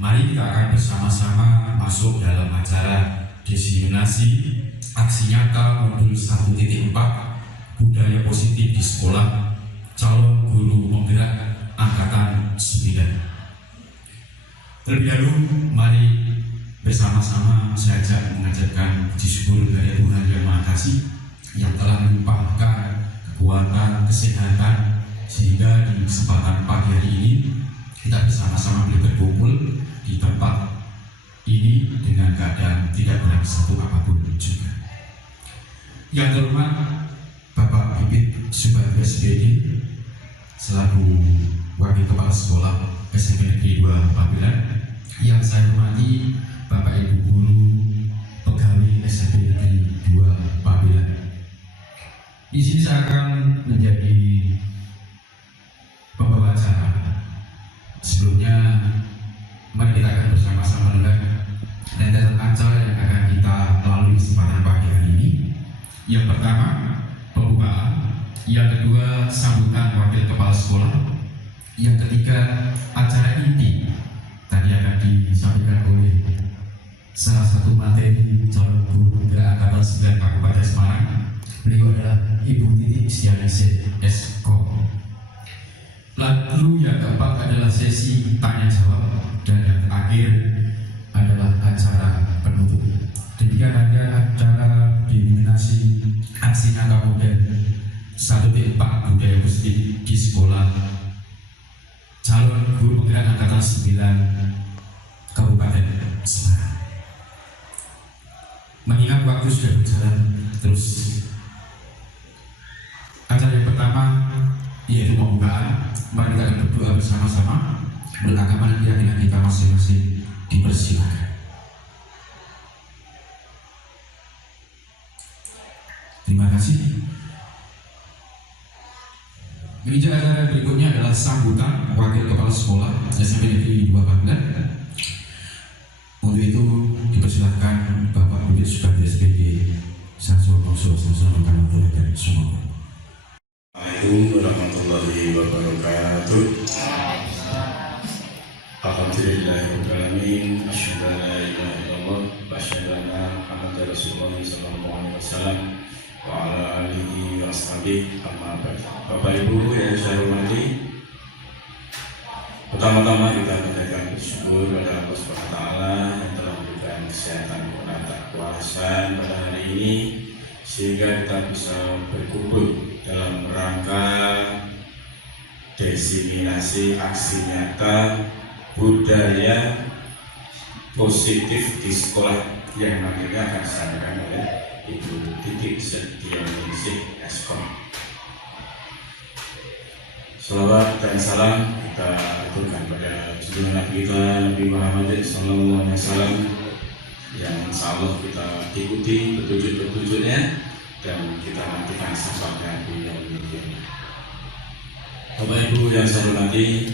Mari kita akan bersama-sama masuk dalam acara diseminasi aksi nyata modul 1.4 budaya positif di sekolah calon guru penggerak angkatan 9. Terlebih dahulu mari bersama-sama saya mengajarkan puji syukur dari Tuhan Yang Maha Kasih yang telah melimpahkan kekuatan, kesehatan, sehingga di kesempatan pagi hari ini kita bersama-sama boleh berkumpul di tempat ini dengan keadaan tidak kurang satu apapun juga. Yang terhormat Bapak Bibit Subagio SPD selaku Wakil Kepala Sekolah SMP Negeri 2 Pabelan, yang saya hormati Bapak Ibu Guru Pegawai SMP Negeri 2 Pabelan. Di sini saya akan menjadi pembawa acara. Sebelumnya, mari kita akan bersama-sama dengan rentetan acara yang akan kita lalui kesempatan pagi hari ini. Yang pertama, pembukaan. Yang kedua, sambutan wakil kepala sekolah. Yang ketiga, acara inti. Tadi akan disampaikan oleh salah satu materi calon guru penggerak angkatan 9 Kabupaten Semarang. Beliau adalah Ibu Titi Istianingsih Eskom. Lalu yang keempat adalah sesi tanya jawab, dan yang terakhir adalah acara penutup. Demikian ada acara diseminasi aksi nyata model 1.4 budaya positif di sekolah calon guru penggerak angkatan 9 Kabupaten Semarang. Mengingat waktu sudah berjalan terus, acara yang pertama yaitu pembukaan. Mari kita berdoa bersama-sama. Beragama dan keyakinan kita masing-masing dipersilakan. Terima kasih. Menuju acara berikutnya adalah sambutan wakil kepala sekolah SMP Negeri 2 Pabelan. Untuk itu dipersilakan Bapak Bibit Subagio SPD Sanso Bongso Sanso Mengkanan dari semua. Assalamualaikum warahmatullahi wabarakatuh. Alhamdulillahirrahmanirrahim. Asyhadu an la ilaha illallah wa asyhadu anna Muhammadar Rasulullah sallallahu alaihi wasallam wa ala alihi wa ashabihi amma ba'd. Bapak Ibu yang saya hormati, pertama-tama kita mengucapkan bersyukur kepada Allah Subhanahu wa taala yang telah memberikan kesehatan dan kekuasaan pada hari ini sehingga kita bisa berkumpul dalam rangka diseminasi aksi nyata budaya positif di sekolah yang nantinya akan disampaikan oleh Ibu Titi Istianingsih Eskom. Salawat dan salam kita aturkan pada junjungan Nabi kita Nabi Muhammad SAW yang insya Allah kita ikuti petunjuk-petunjuknya dan kita nantikan syafaatnya di yang demikian. Bapak Ibu yang saya hormati,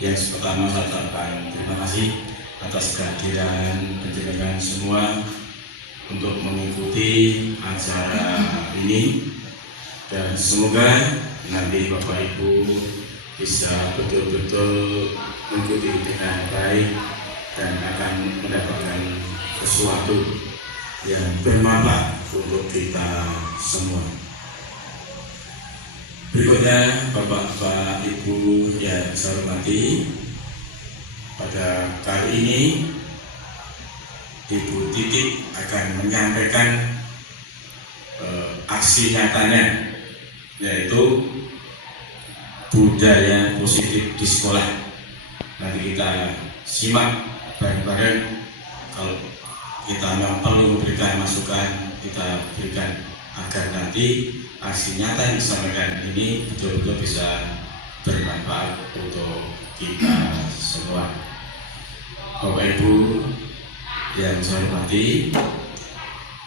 yang pertama saya ucapkan terima kasih atas kehadiran penjenengan semua untuk mengikuti acara ini, dan semoga nanti Bapak Ibu bisa betul-betul mengikuti dengan baik dan akan mendapatkan sesuatu yang bermanfaat untuk kita semua. Berikutnya Bapak-Bapak Ibu yang saya hormati, pada kali ini Ibu Titi akan menyampaikan aksi nyatanya, yaitu budaya positif di sekolah. Nanti kita simak bareng-bareng. Kalau kita memang perlu memberikan masukan, kita berikan agar nanti aksi nyata yang disampaikan ini betul-betul bisa bermanfaat untuk kita semua. Bapak Ibu yang saya hormati,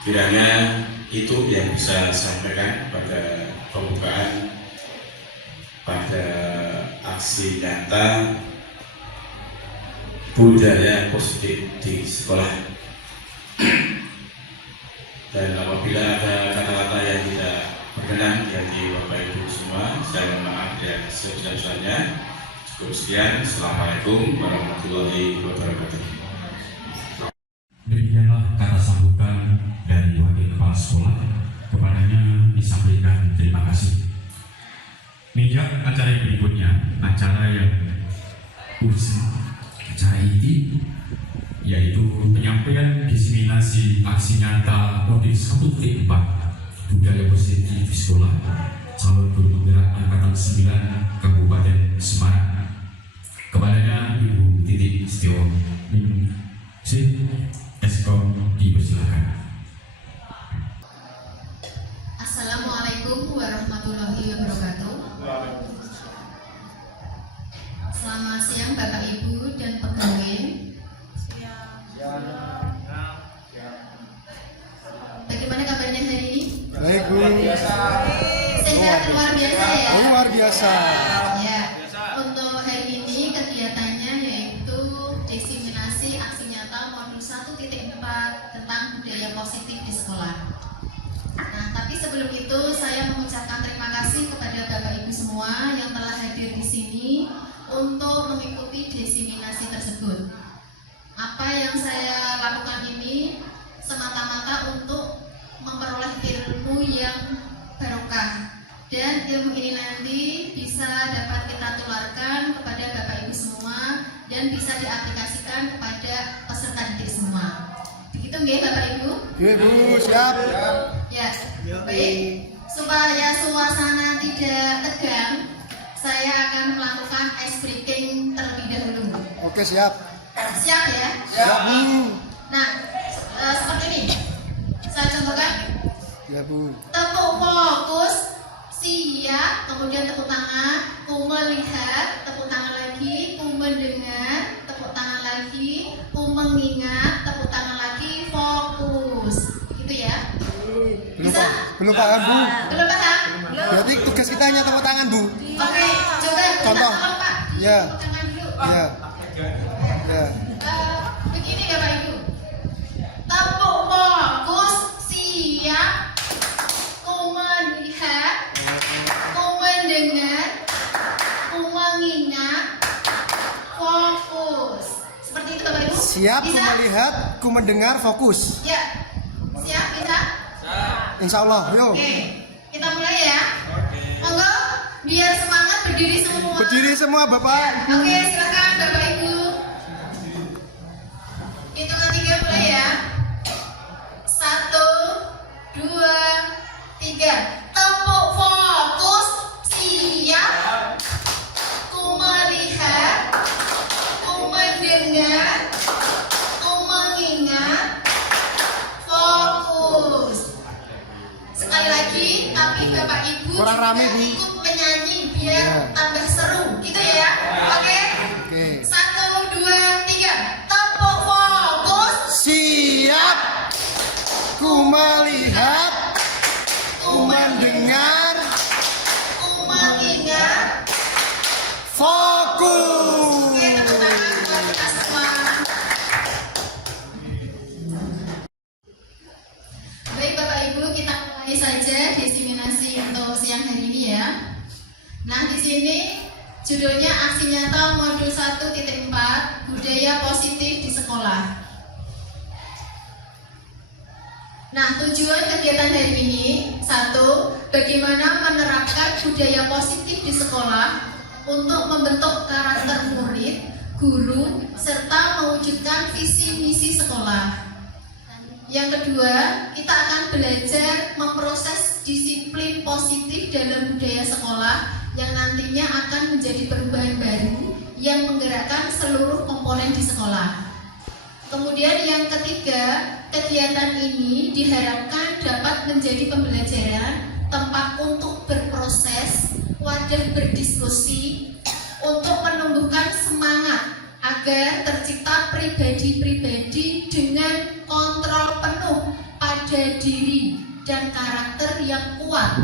kiranya itu yang bisa saya sampaikan pada pembukaan pada aksi nyata budaya positif di sekolah. Dan apabila ada kata-kata yang tidak berkenan dari Bapak Ibu semua, saya mohon maaf ya sebesar-besarnya. Cukup sekian. Assalamualaikum warahmatullahi wabarakatuh. Demikianlah kata sambutan dari Wakil Kepala Sekolah. Kepadanya disampaikan terima kasih. Meja acara yang berikutnya, acara yang khusus, acara inti, yaitu penyampaian diseminasi aksi nyata model 1.4 budaya positif di sekolah calon guru penggerak angkatan 9 Kabupaten Semarang. Kepadanya Ibu Titik Setio Eskom dipersilakan. Assalamualaikum warahmatullahi wabarakatuh. Selamat siang Bapak Ibu dan pegawai. Bagaimana kabarnya hari ini? Baik, Bu. Sehat luar biasa ya. Luar biasa. Ya. Untuk hari ini kegiatannya yaitu diseminasi aksi nyata modul 1.4 tentang budaya positif di sekolah. Nah, tapi sebelum itu saya mengucapkan terima kasih kepada Bapak Ibu semua yang telah hadir di sini untuk mengikuti diseminasi tersebut. Apa yang saya lakukan ini semata-mata untuk memperoleh ilmu yang barokah, dan ilmu ini nanti bisa dapat kita tularkan kepada Bapak Ibu semua dan bisa diaplikasikan kepada peserta didik semua. Begitu nggih Bapak Ibu? Iya, Bu, siap. Ya, baik. Supaya suasana tidak tegang, saya akan melakukan ice breaking terlebih dahulu. Oke, siap. Siap ya? Siap, Bu. Nah, seperti ini. Saya contohkan. Ya, Bu. Tepuk fokus, siap, kemudian tepuk tangan, ku melihat, tepuk tangan lagi, ku mendengar, tepuk tangan lagi, ku mengingat, tepuk tangan lagi, fokus. Gitu ya? Bisa? Belum paham, Bu. Belum paham? Berarti tugas kita hanya tepuk tangan, Bu. Oke, coba minta Contoh. tolong Pak. Ya. Tepuk tangan dulu. Ya. Ya. Begini Bapak Ibu. Tepuk fokus, siap, ku melihat, ku mendengar, ku mengingat, fokus. Seperti itu Bapak Ibu. Siap, ku Bisa? melihat, ku mendengar, fokus. Ya. Siap, bisa? Insya Allah, yuk. Oke. Kita mulai ya. Monggo, biar semangat berdiri semua. Berdiri semua, Bapak. Oke, silakan Bapak Ibu. Hitungan 3 mulai ya. 1, 2, 3. Tepuk fokus, siap, ku melihat, ku mendengar, ku mengingat, fokus. Sekali lagi, tapi Bapak Ibu Kurang juga rame, Bu. ikut menyanyi biar Ya. tambah seru, gitu ya. Oke? Oke. 1, 2, 3. Tepuk fokus, Siap, ku melihat, ku mendengar, ku mengingat. fokus. Oke, tepuk tangan buat kita semua. Baik Bapak Ibu, kita mulai saja diseminasi untuk siang hari ini ya. Nah, di sini judulnya aksi nyata modul 1.4 budaya positif di sekolah. Nah, tujuan kegiatan hari ini, 1. Bagaimana menerapkan budaya positif di sekolah untuk membentuk karakter murid, guru, serta mewujudkan visi misi sekolah. Yang kedua, kita akan belajar memproses disiplin positif dalam budaya sekolah yang nantinya akan menjadi perubahan baru yang menggerakkan seluruh komponen di sekolah. Kemudian yang ketiga, kegiatan ini diharapkan dapat menjadi pembelajaran, tempat untuk berproses, wadah berdiskusi, untuk menumbuhkan semangat agar tercipta pribadi-pribadi dengan kontrol penuh pada diri dan karakter yang kuat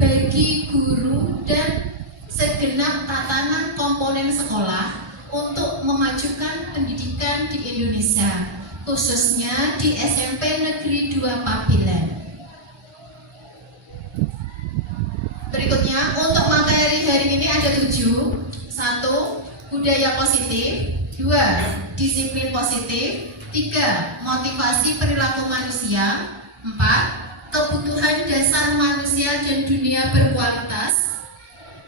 bagi guru dan segenap tatanan komponen sekolah untuk memajukan pendidikan di Indonesia, khususnya di SMP Negeri 2 Pabelan. Berikutnya, untuk materi hari ini ada 7. 1. budaya positif. 2. Disiplin positif. 3. Motivasi perilaku manusia. 4. Kebutuhan dasar manusia dan dunia berkualitas.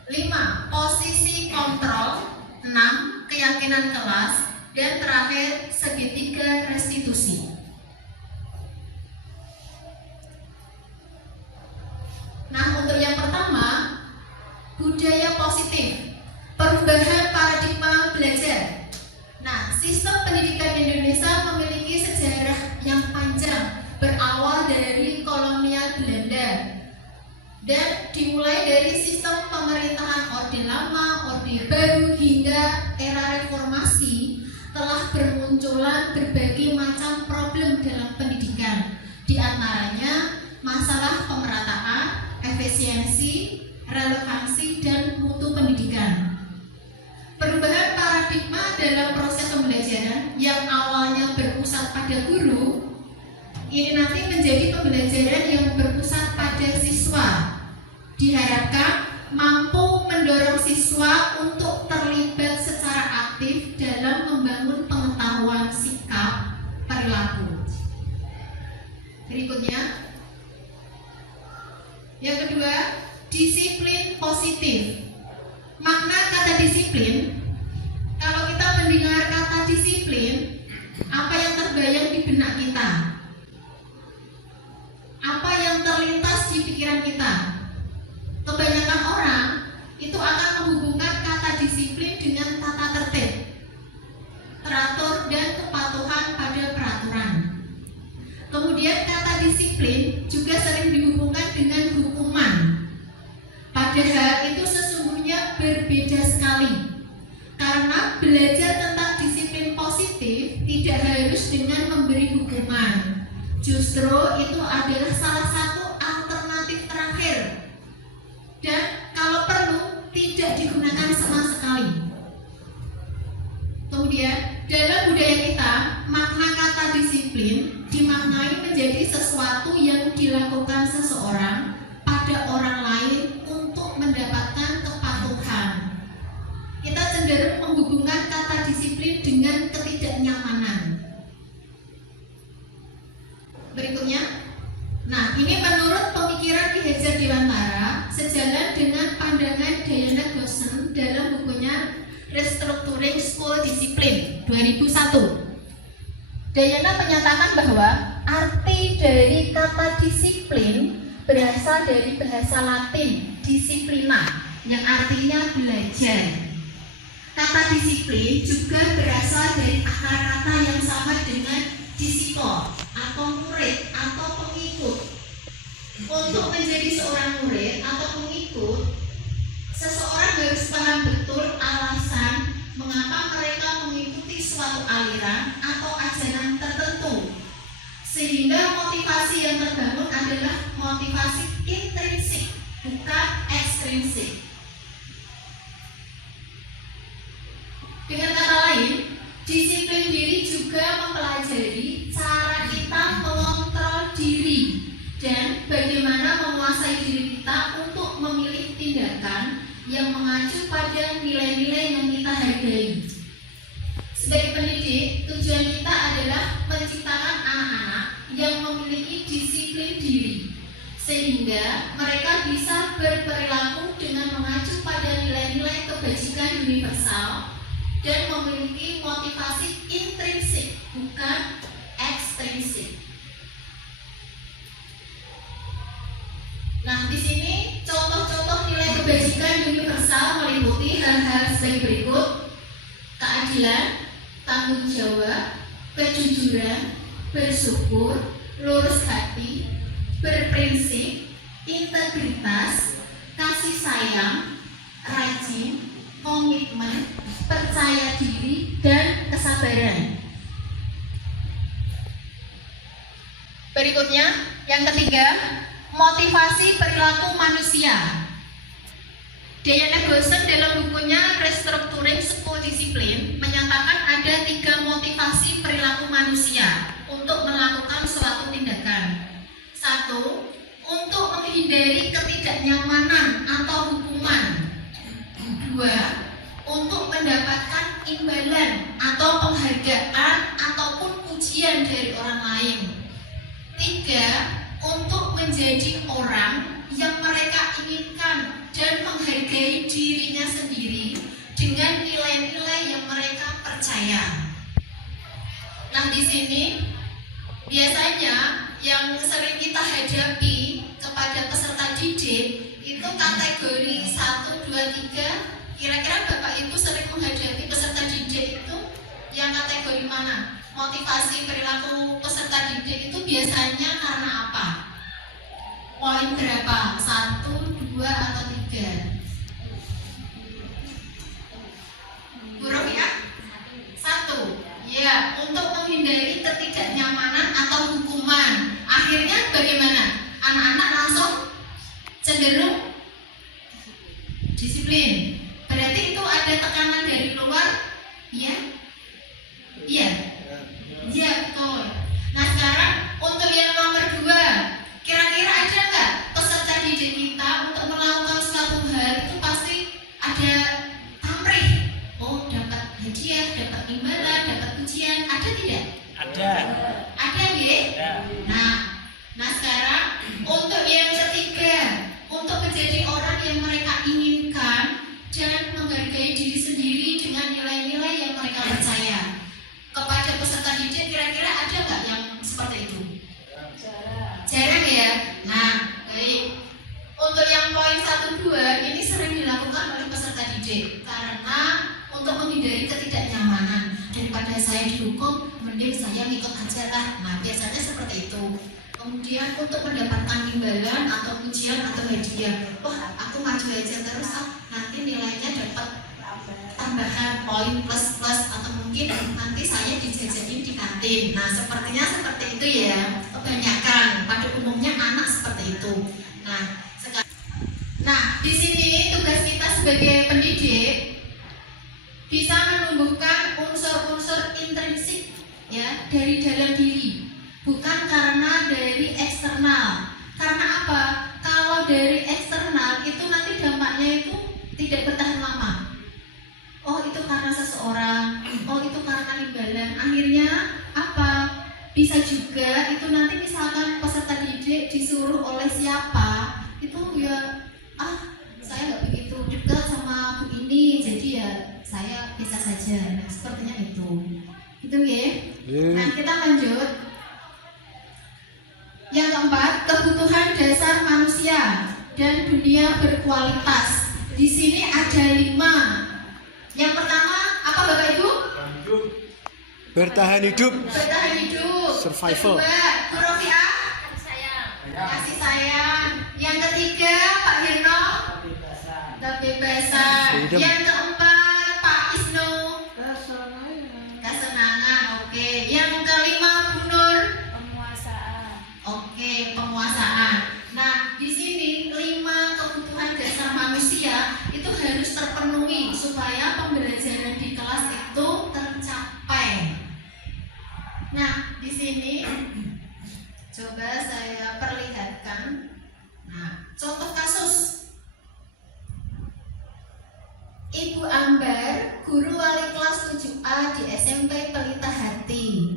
5. Posisi kontrol. 6. Keyakinan kelas. Dan terakhir, segitiga restitusi. Nah, untuk yang pertama, budaya positif, perubahan paradigma belajar. Nah, sistem pendidikan Indonesia memiliki sejarah yang panjang, berawal dari kolonial Belanda dan dimulai dari sistem pemerintahan Orde Lama, Orde Baru hingga era reformasi. Telah bermunculan berbagai macam problem dalam pendidikan, di antaranya masalah pemerataan, efisiensi, relevansi, dan mutu pendidikan. Perubahan paradigma dalam proses pembelajaran yang awalnya berpusat pada guru, ini nanti menjadi pembelajaran yang berpusat pada siswa. Diharapkan mampu mendorong siswa untuk terlibat secara aktif dalam membangun pengetahuan sikap perilaku. Berikutnya, yang kedua, disiplin positif. Makna kata disiplin, kalau kita mendengar kata disiplin, apa yang terbayang di benak kita? Apa yang terlintas di pikiran kita? Kebanyakan orang itu akan menghubungkan kata disiplin dengan tata tertib, teratur, dan kepatuhan pada peraturan. Kemudian kata disiplin juga sering dihubungkan dengan hukuman. Padahal itu sesungguhnya berbeda sekali. Karena belajar tentang disiplin positif tidak harus dengan memberi hukuman. Justru itu adalah salah satu alternatif terakhir. Dan kalau perlu tidak digunakan sama sekali. Kemudian dalam budaya kita, makna kata disiplin dimaknai menjadi sesuatu yang dilakukan seseorang pada orang lain untuk mendapatkan kepatuhan. Kita cenderung menghubungkan kata disiplin dengan ketidaknyamanan. Berikutnya, nah ini menurut pemikiran Ki Hajar Dewantara sejalan dengan pandangan Diana Goshen dalam bukunya Restructuring School Discipline 2001. Diana menyatakan bahwa arti dari kata disiplin berasal dari bahasa Latin disciplina yang artinya belajar. Kata disiplin juga berasal dari akar kata yang sama dengan disciple atau murid atau pengikut. Untuk menjadi seorang murid atau pengikut, seseorang harus paham betul alasan mengapa mereka mengikuti suatu aliran atau ajaran tertentu, sehingga motivasi yang terbangun adalah motivasi intrinsik, bukan ekstrinsik. Dengan kata lain, disiplin diri juga mempelajari cara kita mengontrol diri dan bagaimana menguasai diri kita untuk memilih tindakan yang mengacu pada nilai-nilai yang kita hargai. Sebagai pendidik, tujuan kita adalah menciptakan anak-anak yang memiliki disiplin diri, sehingga mereka bisa berperilaku dengan mengacu pada nilai-nilai kebajikan universal dan memiliki motivasi intrinsik, bukan ekstrinsik. Nah, di sini contoh-contoh nilai kebajikan universal meliputi hal-hal sebagai berikut: keadilan, tanggung jawab, kejujuran, bersyukur, lurus hati, berprinsip, integritas, kasih sayang, rajin, komitmen, percaya diri, dan kesabaran. Berikutnya, yang ketiga, motivasi perilaku manusia. Diana Goshen dalam bukunya Restructuring School Discipline menyatakan ada 3 motivasi perilaku manusia untuk melakukan suatu tindakan. 1. Untuk menghindari ketidaknyamanan atau hukuman. 2. untuk mendapatkan imbalan atau penghargaan ataupun pujian dari orang lain. 3. Untuk menjadi orang yang mereka inginkan dan menghargai dirinya sendiri dengan nilai-nilai yang mereka percaya. Nah, di sini biasanya yang sering kita hadapi kepada peserta didik itu kategori 1, 2, 3. Kira-kira Bapak Ibu sering menghadapi peserta didik itu yang kategori mana? Motivasi perilaku peserta didik itu biasanya karena apa? Poin berapa? 1, 2, atau 3? Bu Rofiah? 1. Ya, untuk menghindari ketidaknyamanan atau hukuman. Akhirnya bagaimana? Anak-anak langsung cenderung disiplin. Berarti itu ada tekanan dari luar? Iya? Iya? Iya, betul. Nah, sekarang untuk yang nomor 2, kira-kira ada nggak peserta didik kita untuk melakukan suatu hal itu pasti ada pamrih? Oh, dapat hadiah, dapat imbalan, dapat pujian, ada tidak? Ada. Ada ya? Nah sekarang untuk yang ketiga, untuk menjadi orang yang mereka inginkan dan menghargai diri sendiri dengan nilai-nilai yang mereka percaya. Kepada peserta didik kira-kira ada nggak yang seperti itu? Jarang ya? Nah, baik. Untuk yang poin 1, 2 ini sering dilakukan oleh peserta didik karena untuk menghindari ketidaknyamanan. Daripada saya dihukum, mending saya ngikut aja lah. Nah, biasanya seperti itu. Kemudian untuk mendapatkan imbalan atau pujian atau hadiah, wah aku maju aja terus, nanti nilainya dapat tambahan poin plus atau mungkin nanti saya dijajanin di kantin. Nah, sepertinya seperti itu ya. Kebanyakan pada umumnya anak seperti itu. Nah, di sini tugas kita sebagai pendidik bisa menumbuhkan unsur-unsur intrinsik ya dari dalam diri, bukan karena dari eksternal. Karena apa? Kalau dari eksternal itu nanti dampaknya itu tidak bertahan lama. Oh, itu karena seseorang, oh itu karena imbalan. Akhirnya apa? Bisa juga itu nanti misalkan peserta didik disuruh oleh siapa, itu ya saya nggak begitu dekat sama bu ini, jadi ya saya bisa saja. Nah, sepertinya itu ya. Nah, kita lanjut. Yang keempat, kebutuhan dasar manusia dan dunia berkualitas. Di sini ada 5. Yang pertama apa Bapak Ibu? Bertahan hidup. Bertahan hidup. Survival. Kedua, Bu Rofiah? Kasih sayang. Yang ketiga, Pak Hirno? Kebebasan. Freedom. Yang keempat, Pak Isnu? Kesenangan. Oke. Yang kelima, Bu Nur? Oke, penguasaan. Nah, di sini 5 kebutuhan dasar manusia itu harus terpenuhi supaya pembelajaran di kelas itu tercapai. Nah, di sini coba saya perlihatkan. Nah, contoh kasus. Ibu Ambar, guru wali kelas 7A di SMP Pelita Hati,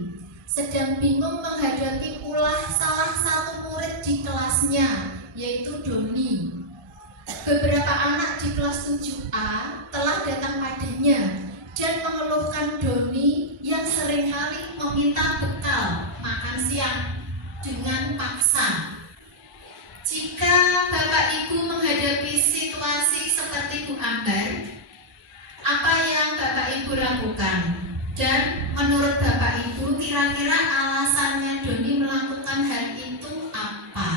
sedang bingung menghadapi ulah salah satu murid di kelasnya, yaitu Doni. Beberapa anak di kelas 7A telah datang padanya dan mengeluhkan Doni yang seringkali meminta bekal makan siang dengan paksa. Jika Bapak Ibu menghadapi situasi seperti Bu Ambar, apa yang Bapak Ibu lakukan? Dan menurut Bapak Ibu kira-kira alasannya Doni melakukan hal itu apa?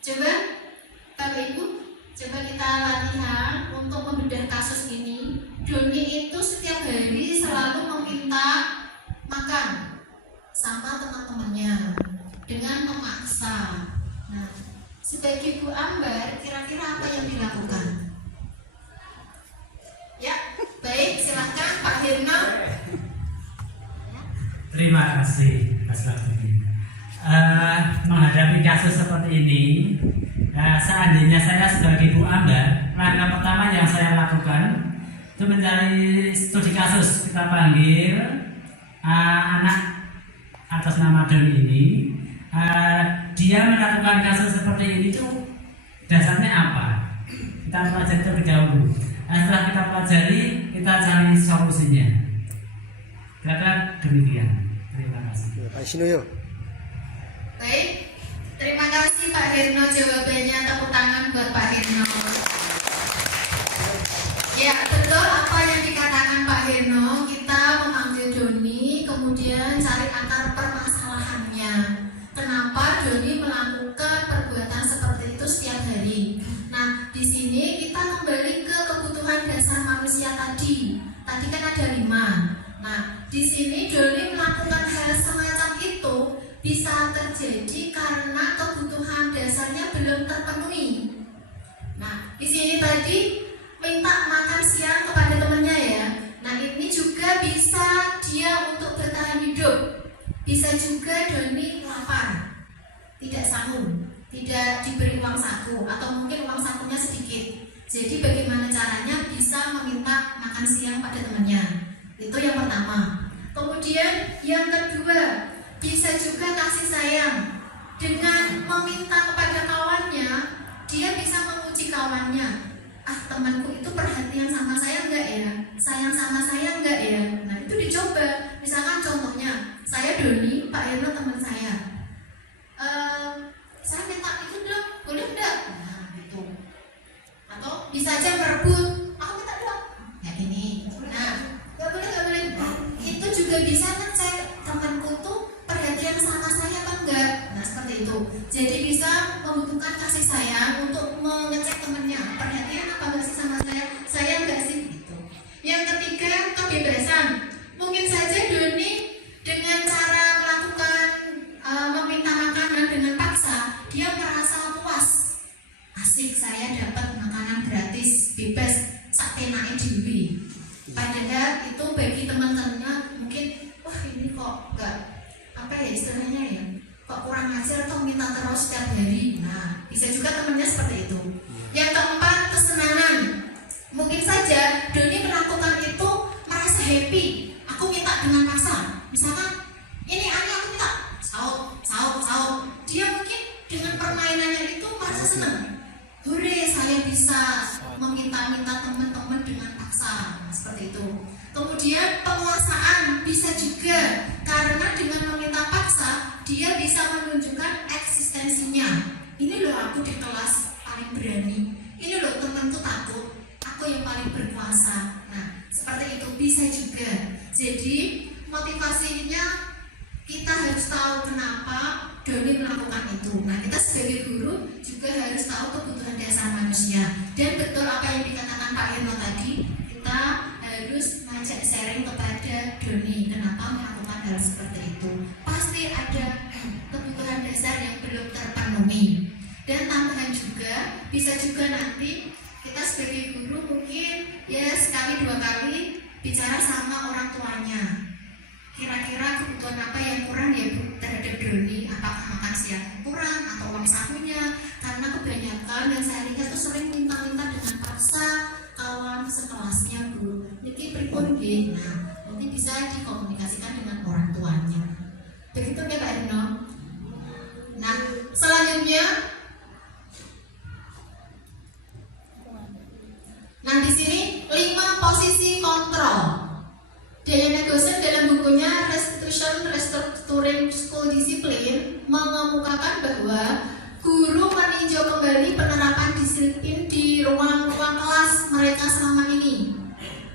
Coba Bapak Ibu, coba kita latihan untuk membedah kasus ini. Doni itu setiap hari selalu meminta makan sama teman-temannya dengan memaksa. Nah, sebagai Bu Ambar, kira-kira apa yang dilakukan? Ya, baik, silahkan Pak Hirno. Terima kasih Mas Bakti. Menghadapi kasus seperti ini, seandainya saya sebagai Bu Ambar langkah pertama yang saya lakukan itu mencari studi kasus. Kita panggil anak atas nama Doni ini. Dia melakukan kasus seperti ini itu dasarnya apa? Kita pelajari terlebih dahulu. Setelah kita pelajari, kita cari solusinya. Kira-kira demikian. Terima kasih. Pak Isnu yuk. Baik, terima kasih Pak Herno jawabannya. Tepuk tangan buat Pak Herno. Ya, betul apa yang dikatakan Pak Herno. Kita memanggil Doni, kemudian cari akar permasalahannya. Kenapa Doni melakukan perbuatan seperti itu setiap hari? Nah, di sini kita kembali ke kebutuhan dasar manusia tadi. Tadi kan ada 5. Nah, di sini Doni melakukan hal semacam itu bisa terjadi karena kebutuhan dasarnya belum terpenuhi. Nah, di sini tadi minta makan siang kepada temannya ya. Nah, ini juga bisa dia untuk bertahan hidup. Bisa juga Doni lapar, tidak sanggup, tidak diberi uang saku atau mungkin uang sakunya sedikit. Jadi bagaimana caranya bisa meminta makan siang pada temannya? Itu yang pertama. Kemudian yang kedua, bisa juga kasih sayang. Dengan meminta kepada kawannya, dia bisa menguji kawannya. Temanku itu perhatian sama saya enggak ya? Sayang sama saya enggak ya? Nah, itu dicoba. Misalkan contohnya, saya Doni, Pak Herno teman saya. Saya minta itu dong, boleh enggak? Nah, gitu. Atau bisa aja merebut, aku minta dong. Kayak gini. Nah, enggak boleh. Itu juga bisa ngecek temanku tuh perhatian sama saya apa enggak. Nah, seperti itu. Jadi bisa membutuhkan kasih sayang untuk mengecek temannya, perhatian apa enggak sih sama saya enggak sih gitu. Yang ketiga, kebebasan. Mungkin saja Doni dengan cara melakukan meminta makanan dengan paksa, dia merasa puas. Asik, saya dapat makanan gratis, bebas, sak penake dhewe. Padahal itu bagi teman-temannya mungkin, wah ini kok enggak apa ya istilahnya ya, kok kurang ajar atau minta terus setiap hari. Nah, bisa juga temannya seperti itu. Yang keempat, kesenangan. Mungkin saja Doni melakukan itu merasa happy. Aku minta dengan paksa. Misalkan, ini aku minta sauk. Dia mungkin dengan permainannya itu merasa senang. Hore, saya bisa meminta-minta teman-teman dengan paksa. Nah, seperti itu. Kemudian penguasaan bisa juga karena dengan meminta paksa dia bisa menunjukkan eksistensinya. Ini loh aku di kelas paling berani. Ini loh temanku takut. Aku yang paling berkuasa. Nah, seperti itu bisa juga. Jadi motivasinya kita harus tahu kenapa Doni melakukan itu. Nah, kita sebagai guru juga harus tahu kebutuhan dasar manusia. Dan betul apa yang dikatakan Pak Herno tadi, kita harus ngajak sharing kepada Doni kenapa melakukan hal seperti itu. Pasti ada kebutuhan dasar yang belum terpenuhi. Dan tambahan juga, bisa juga nanti kita sebagai guru mungkin ya sekali 2 kali bicara sama orang tuanya. Kira-kira kebutuhan apa yang kurang ya Bu terhadap Doni? Apakah makan siang kurang atau uang sakunya? Karena kebanyakan yang saya lihat itu sering minta-minta dengan paksa kawan sekelasnya Bu. Niki pripun nggih? Nah, nanti bisa dikomunikasikan dengan orang tuanya. Begitu ya Pak Herno? Nah, selanjutnya, nah di sini 5 posisi kontrol. Diana Gosen dalam bukunya Restructuring School Discipline mengemukakan bahwa guru meninjau kembali penerapan disiplin di ruang-ruang kelas mereka selama ini.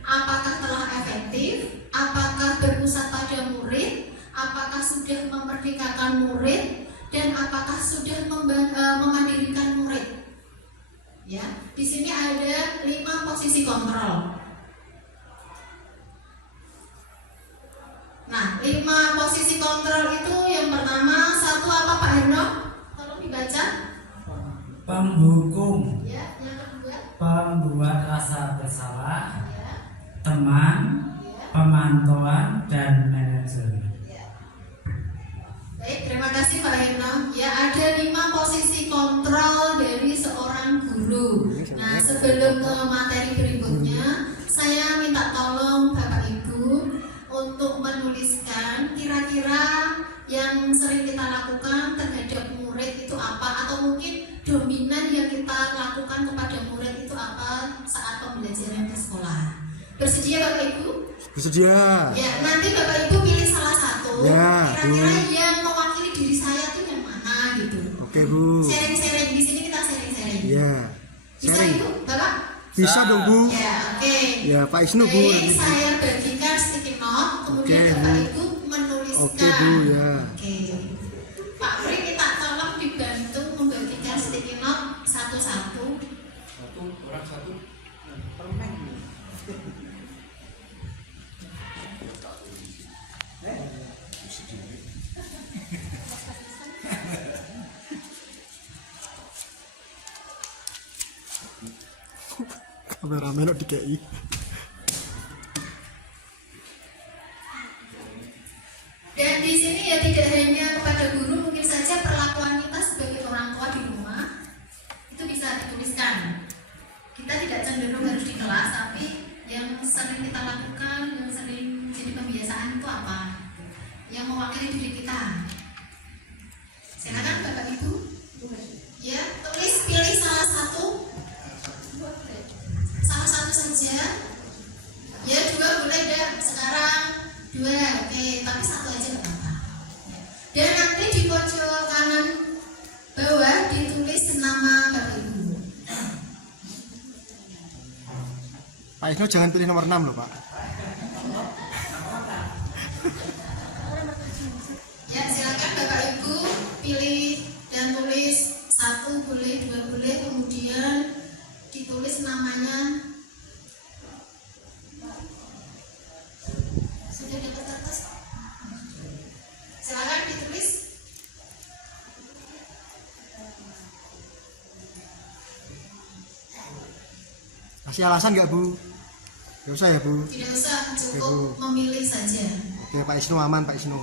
Apakah telah efektif? Apakah berpusat pada murid? Apakah sudah memerdekakan murid? Dan apakah sudah memandirikan murid? Ya, di sini ada 5 posisi kontrol. Nah, 5 posisi kontrol itu yang pertama, 1 apa Pak Herno? Tolong dibaca. Pemhukum, Ya, yang kedua. pembuat rasa bersalah, Ya, teman, ya. pemantauan, dan manajer. Baik, terima kasih Pak Herno. Ya, ada 5 posisi kontrol dari seorang guru. Nah, sebelum ke materi berikutnya, saya minta tolong Bapak Ibu untuk menuliskan kira-kira yang sering kita lakukan terhadap murid itu apa, atau mungkin dominan yang kita lakukan kepada murid itu apa saat pembelajaran di sekolah. Bersedia Bapak Ibu? Bersedia. Ya, nanti Bapak Ibu pilih salah satu. Ya, kira-kira Bu. yang mewakili diri saya itu yang mana gitu. Oke, Bu. Sharing-sharing di sini kita sharing-sharing. Ya. Bisa Sharing. Ibu, Bapak? Bisa dong, Bu. Ya, oke. Ya, Pak Isnu, Bu. Oke, saya bagikan sticky note, kemudian Oke, Bapak Bu. Ibu menuliskan. Oke, Bu, ya. Oke. Pak Pri minta tolong dibantu membagikan sticky note satu-satu. Kameramen di KI. Dan di sini ya tidak hanya kepada guru, mungkin saja perlakuan kita sebagai orang tua di rumah itu bisa dituliskan. Kita tidak cenderung harus di kelas, tapi yang sering kita lakukan, yang sering jadi kebiasaan itu apa? Yang mewakili diri kita. Silakan Bapak Ibu. Ya, tulis pilih salah satu saja. Ya, dua boleh deh. Sekarang dua, oke, tapi satu aja nggak apa-apa. Dan nanti di pojok kanan bawah ditulis nama Bapak Ibu. Pak Isnu jangan pilih nomor 6 loh, Pak. Ya, silakan Bapak Ibu pilih dan tulis satu boleh, dua boleh, kemudian ditulis namanya. Sudah dapat kertas? Silakan ditulis. Kasih alasan nggak, Bu? Nggak usah ya, Bu. Tidak usah, Oke, cukup Bu. memilih saja. Oke, Pak Isnu aman, Pak Isnu.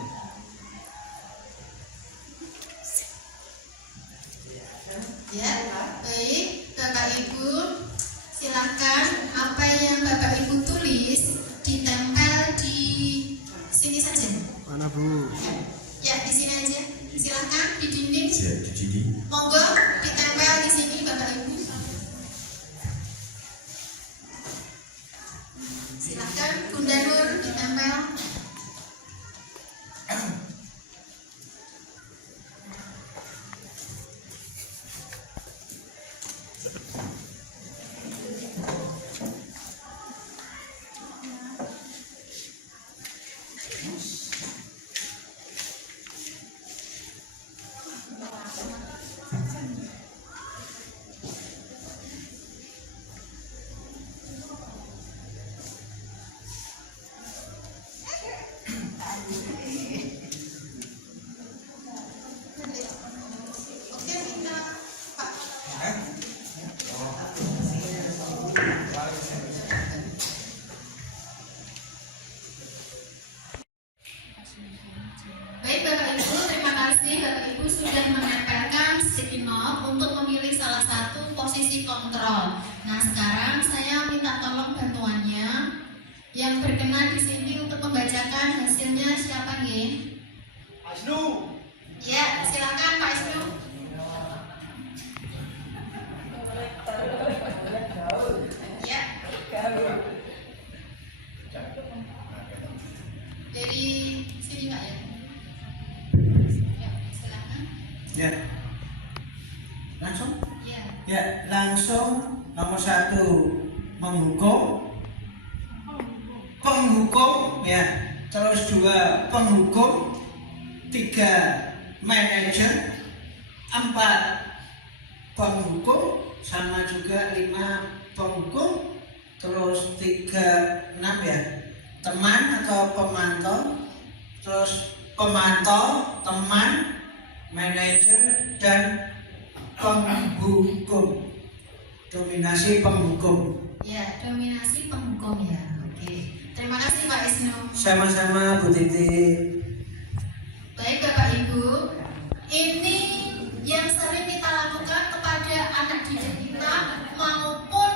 Ya, baik, Bapak Ibu, silakan apa yang Bapak Ibu tulis ditempel di sini saja. Mana, Bu? Ya, di sini aja. Silakan di dinding. Siap, jadi Monggo ditempel di sini Bapak Ibu. Silakan Bunda Nur ditempel. Oke, minta Pak. Baik Bapak Ibu, terima kasih Bapak Ibu sudah menempelkan sticky note untuk memilih salah satu posisi kontrol. Nah, sekarang saya minta tolong bantuannya. Yang berkenan di sini untuk membacakan hasilnya siapa nggih? Pak Isnu. Ya, silakan Pak Isnu. Ya. Dari sini Pak ya. Ya, silakan. Ya, langsung. Ya. Ya, langsung nomor 1 menghukum, penghukum, ya. Terus 2 penghukum, 3 manajer, 4 penghukum, sama juga 5 penghukum, terus 3 6 ya. Teman atau pemantau, terus pemantau, teman, manajer, dan penghukum. Dominasi penghukum. Ya, dominasi penghukum ya. Oke. Terima kasih Pak Isnu. Sama-sama Bu Titi. Baik Bapak Ibu, ini yang sering kita lakukan kepada anak didik kita maupun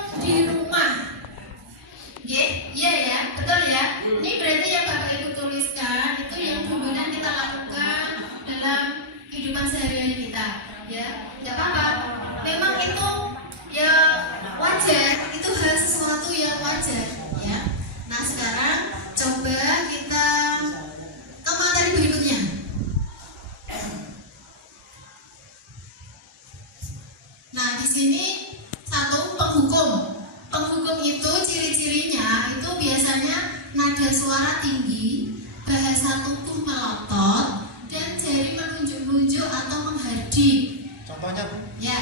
bersuara tinggi, bahasa tubuh melotot, dan jari menunjuk-nunjuk atau menghardik. Contohnya Bu. Ya,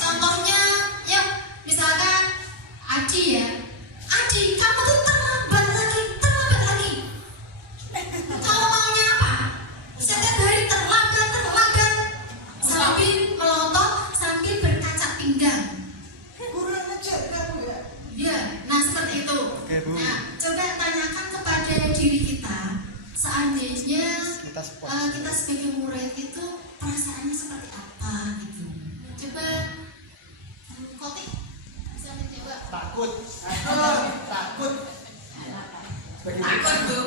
contohnya, yuk, misalkan Adi ya, Adi, kamu tuh terlambat lagi. Kalau maunya apa? Setiap hari terlambat, sambil melotot, sambil berkacak pinggang. Kurang aja kamu ya. Ya, nah seperti itu. Oke, Bu. Nah, coba tanyakan kepada diri kita, seandainya Kita support. kita sebagai murid itu perasaannya seperti apa gitu. Coba Kotik bisa menjawab. Takut. Takut. Takut Bu. Takut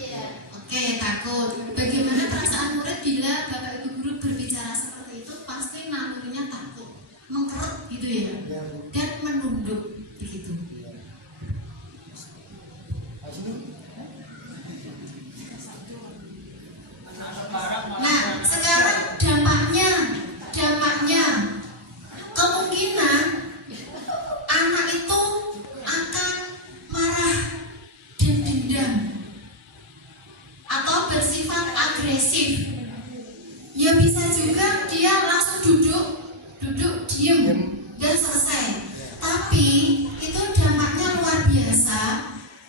ya. Oke, takut. Bagaimana perasaan murid bila Bapak Ibu guru berbicara seperti itu? Pasti nalurinya takut, mengkerut gitu ya, Ya, Bu. dan menunduk begitu. Nah, sekarang dampaknya kemungkinan anak itu akan marah dan dendam atau bersifat agresif. Ya bisa juga dia langsung duduk diem dan selesai. Tapi itu dampaknya luar biasa.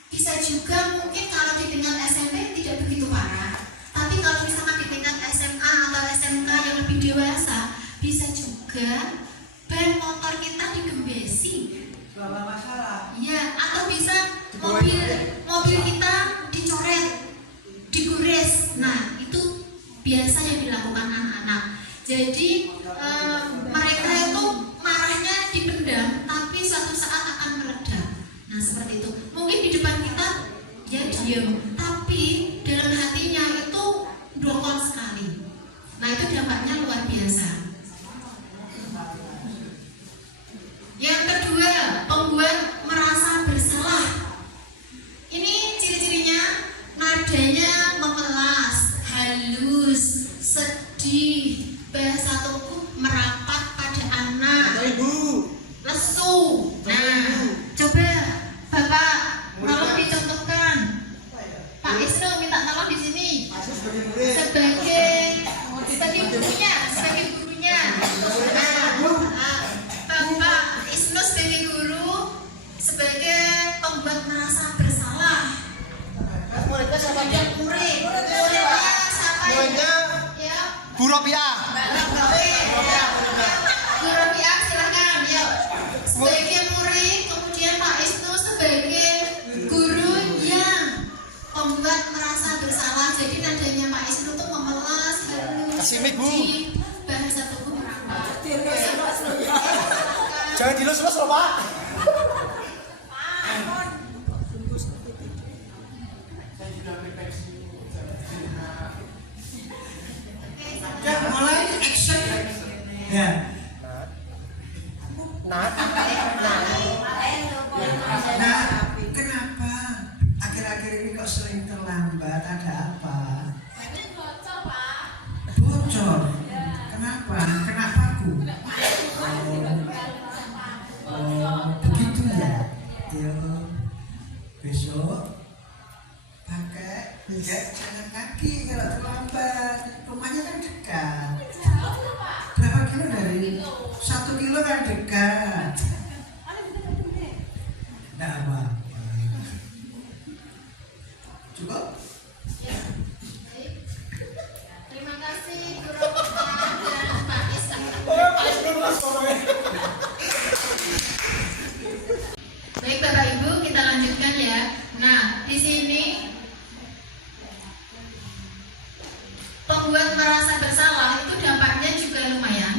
Bisa juga mungkin kalau di tingkat SMP tidak begitu parah. Tapi kalau misalkan di tingkat SMA atau SMK yang lebih dewasa, bisa juga ban motor kita digembesi. Bawa masalah. Ya, atau bisa mobil kita dicoret, digores. Nah, itu biasa yang dilakukan anak-anak. Jadi mereka itu marahnya dipendam, tapi suatu saat akan meledak. Nah, seperti itu. Mungkin di depan kita dia diam, tapi dalam hatinya itu dongkol sekali. Nah, itu dampaknya luar biasa. Yang kedua, pembuat merasa bersalah. Ini ciri-cirinya, nadanya memelas, halus, sedih, bahasa tubuh merapat pada anak, Ibu. lesu. Nah, coba Bapak tolong dicontohkan. Pak Isnu minta tolong di sini sebagai gurunya. Nah, Bapak Isnu sebagai guru, sebagai pembuat merasa bersalah. Muridnya siapa? Muridnya siapa? Muridnya Ya. Bu Robiah. Bu Robiah, silakan. Yuk. Sebagai murid, kemudian Pak Isnu sebagai guru yang pembuat merasa bersalah. Jadi nadanya Pak Isnu tuh memelas, halus, Kasih mic, Bu. sedih, bahasa tubuh merapat. Jangan dilus-lus loh, Pak. Ya, mulai action. Ya. Nah, Nah, kenapa akhir-akhir ini kok sering terlambat? Ada apa? Bocor. Kenapa? Kenapa Bu? Begitu ya. Ya. Besok pakai jalan kaki kalau terlambat. Rumahnya kan dekat. Berapa kilo dari 1 kilo kan dekat. Tidak apa. Cukup? Terima kasih Guru Robiah dan Pak Isnu. Baik Bapak Ibu, kita lanjutkan ya. Nah, di sini pembuat merasa bersalah itu dampaknya juga lumayan.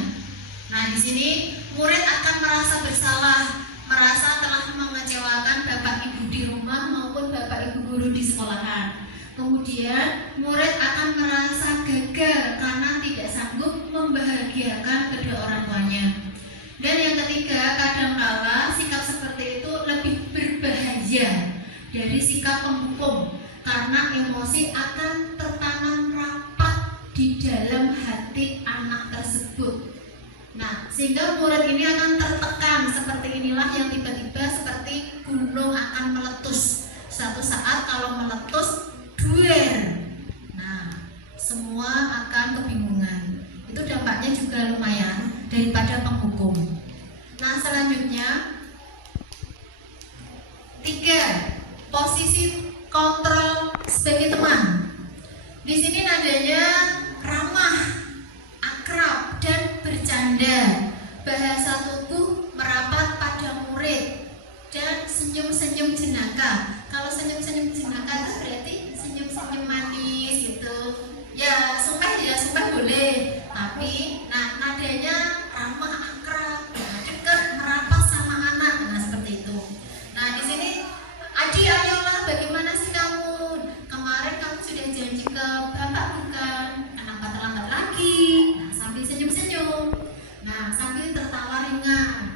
Nah, di sini murid akan merasa bersalah, merasa telah mengecewakan Bapak Ibu di rumah maupun Bapak Ibu guru di sekolahan. Kemudian murid akan merasa gagal karena tidak sanggup membahagiakan kedua orang tuanya. Dan yang ketiga, kadangkala sikap seperti itu lebih berbahaya dari sikap penghukum karena emosi akan tertanam rapat di dalam hati anak tersebut. Nah, sehingga murid ini akan tertekan seperti inilah yang tiba-tiba seperti gunung akan meletus. suatu saat kalau meletus duer. Nah, semua akan kebingungan. Itu dampaknya juga lumayan daripada penghukum. Nah, selanjutnya 3. Posisi kontrol sebagai teman. Di sini nadanya ramah, akrab, dan bercanda. Bahasa tubuh merapat pada murid dan senyum-senyum jenaka. Kalau senyum-senyum jenaka itu berarti senyum-senyum manis gitu. Ya, sumpah boleh. Tapi, nah nadanya ramah, akrab, dekat, merapat sama anak. Nah, seperti itu. Nah, di sini Adi, ayolah, bagaimana sih kamu? Kemarin kamu sudah janji ke bapak bukan? Kenapa terlambat lagi? Nah, sambil senyum-senyum. Nah, sambil tertawa ringan.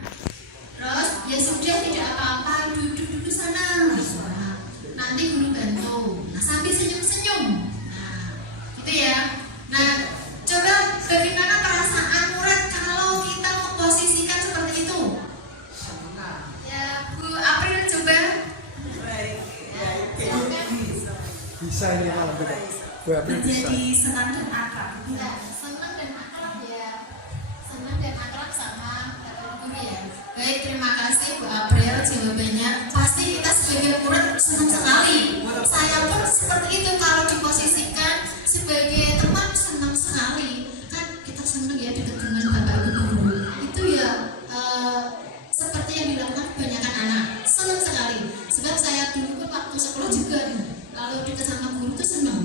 Terus, ya sudah, tidak apa-apa, duduk dulu sana. Nah, nanti guru bantu. Nah, sambil senyum-senyum. Nah, gitu ya. Nah, coba bagaimana perasaan murid kalau kita memposisikan seperti itu? Ya, Bu April coba. Bisa ini malam kita. Gue bisa. Menjadi senang dan akrab. Ya, senang dan akrab ya. Senang dan akrab sama guru ya. Baik, terima kasih Bu April jawabannya. Pasti kita sebagai murid senang sekali. Saya pun seperti itu kalau diposisikan sebagai teman senang sekali. Kan kita senang ya dekat dengan bapak ibu guru. Itu ya seperti yang dilakukan kebanyakan anak. Senang sekali. Sebab saya dulu pun waktu sekolah juga kalau dekat sama guru itu senang.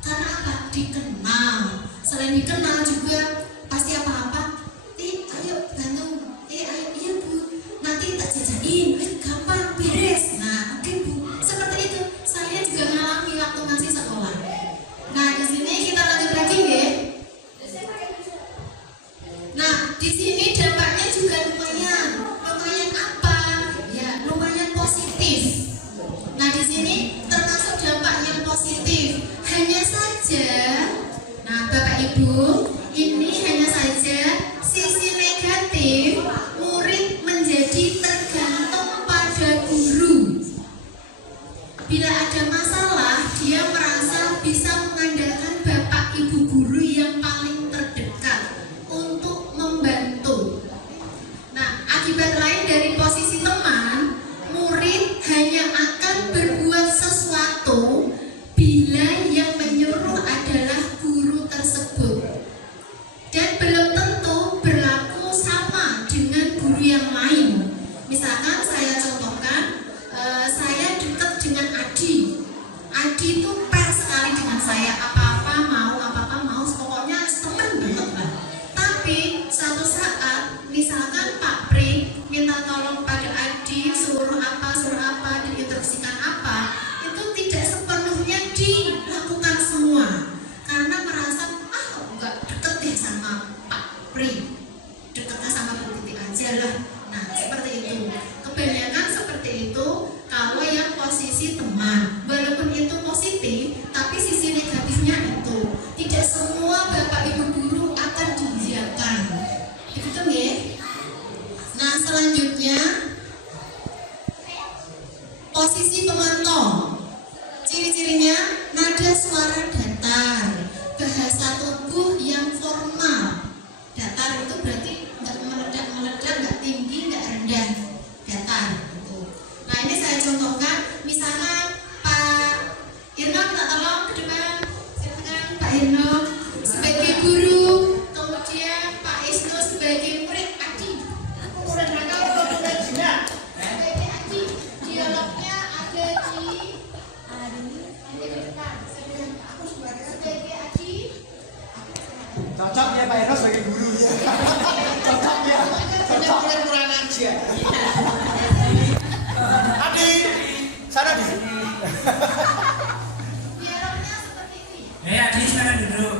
Karena apa? Dikenal. Selain dikenal juga pasti apa-apa. Ayo bantu. Ayo, iya Bu. Nanti tak jajain. Gampang, beres. Nah, oke Bu. Seperti itu. Saya juga ngalami waktu masih sekolah. Nah, di sini kita lanjut lagi ya. Nah, di sini dampaknya juga lumayan. Lumayan apa? Ya, lumayan positif. Nah, di sini termasuk dampak yang positif. Hanya saja, nah Bapak Ibu, ini hanya saja sisi negatif, murid menjadi tergantung pada guru. Bila ada masalah, dia merasa bisa mengandalkan Bapak Ibu guru yang paling terdekat untuk membantu. Nah, akibat lain dari posisi teman, murid hanya akan berbuat sesuatu bila yang menyuruh adalah guru tersebut. Dan belum tentu berlaku sama dengan guru yang lain. Misalkan saya contohkan, saya dekat dengan Adi. Adi itu fair sekali dengan saya, apa-apa mau, pokoknya teman banget lah. Tapi suatu saat, misalkan Pak Pri minta tolong pada Adi, suruh apa, diinstruksikan apa, itu tidak sepenuhnya dilakukan semua. Karena merasa, enggak deket deh sama Pak Pri, deketnya sama Bu Titi aja lah. Nah, seperti itu. Kebanyakan seperti itu kalau yang posisi teman. Walaupun itu positif, tapi sisi negatifnya itu tidak semua Bapak Ibu guru akan dibiarkan. Begitu ya? Nah, selanjutnya posisi pemantau. Ciri-cirinya nada suara datar, bahasa tubuh yang formal. Datar itu berarti nggak meledak, nggak tinggi, nggak rendah, datar. Gitu. Nah, ini saya contohkan, misalnya Pak Irno minta tolong ke depan, silakan Pak Irno sebagai guru, kemudian Pak Isnu sebagai murid Adi. Murid Raka, murid Jina. Sebagai Adi, dialognya ada di depan. Aku sebagai Adi. Cocok ya Pak Eno sebagai guru ya. Cocok ya. Cocok. Kurang aja. Adi, sana di sini. Dialognya seperti ini. Adi, silakan duduk.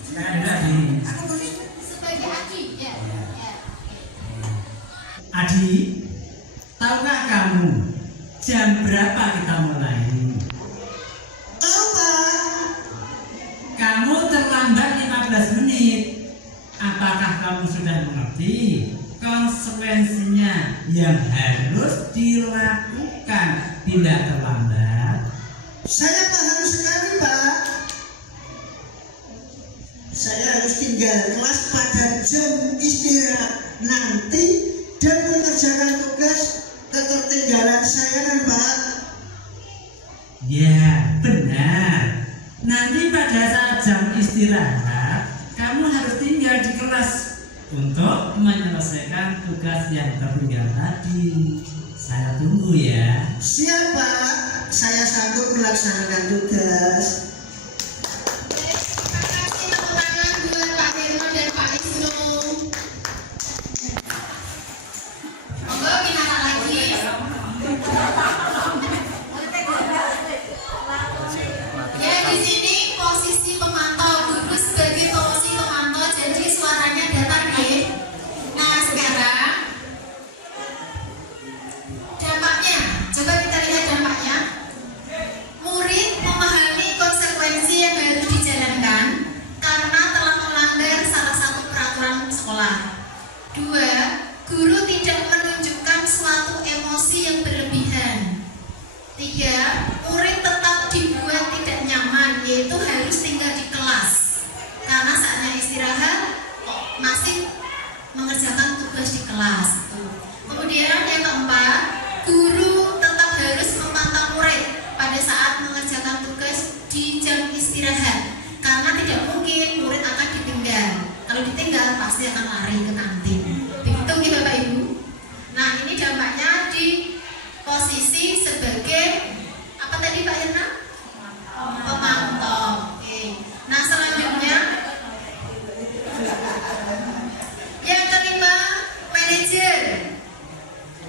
Silakan duduk, Adi. Sebagai Adi, ya. Adi, tahukah kamu jam berapa kita mulai? Tahu Pak? Kamu terlambat 15 menit. Apakah kamu sudah mengerti? konsekuensinya yang harus dilakukan, tidak terlambat. Saya paham sekali, Pak. Saya harus tinggal kelas pada jam istirahat nanti dan mengerjakan tugas ketertinggalan saya kan, Pak? Ya, benar. Nanti pada saat jam istirahat, kamu harus tinggal di kelas untuk menyelesaikan tugas yang tertinggal tadi. Saya tunggu ya. Siap, Pak. Saya sanggup melaksanakan tugas. Terima kasih tepuk tangan buat Pak Firman dan Pak Wisnu. Monggo pindah lagi. Ya, di sini posisi pemantau, guru sebagai posisi pemantau, jadi suaranya datar ya. Nah, sekarang dampaknya, coba kita lihat dampaknya. Murid memahami konsekuensi yang harus dijalankan karena telah melanggar salah satu peraturan sekolah. 2. Guru tidak menunjukkan suatu emosi yang berlebihan. 3. Murid tetap dibuat tidak nyaman, yaitu harus tinggal di kelas karena saatnya istirahat masih mengerjakan tugas di kelas. Kemudian yang keempat, guru tetap harus memantau murid pada saat mengerjakan tugas di jam istirahat karena tidak mungkin murid akan ditinggal. Kalau ditinggal pasti akan lari ke kantin. Begitu nih Bapak Ibu. Nah, ini dampaknya di posisi sebagai apa tadi Pak Irna? Pemantau. Oke. Nah, selanjutnya yang kelima, manajer.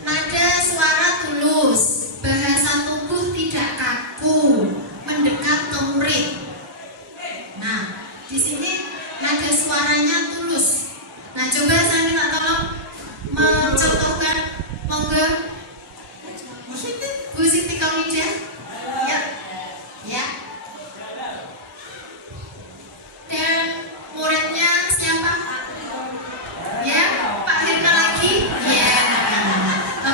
Nada suara tulus, bahasa tubuh tidak kaku, mendekat ke murid. Nah, di sini nada suaranya tulus. Nah, coba saya minta tolong mencontohkan, monggo. Bu Siti Kaulidah. Ya. Ya. Dan muridnya siapa? Ya, Pak Hirna lagi. Ya.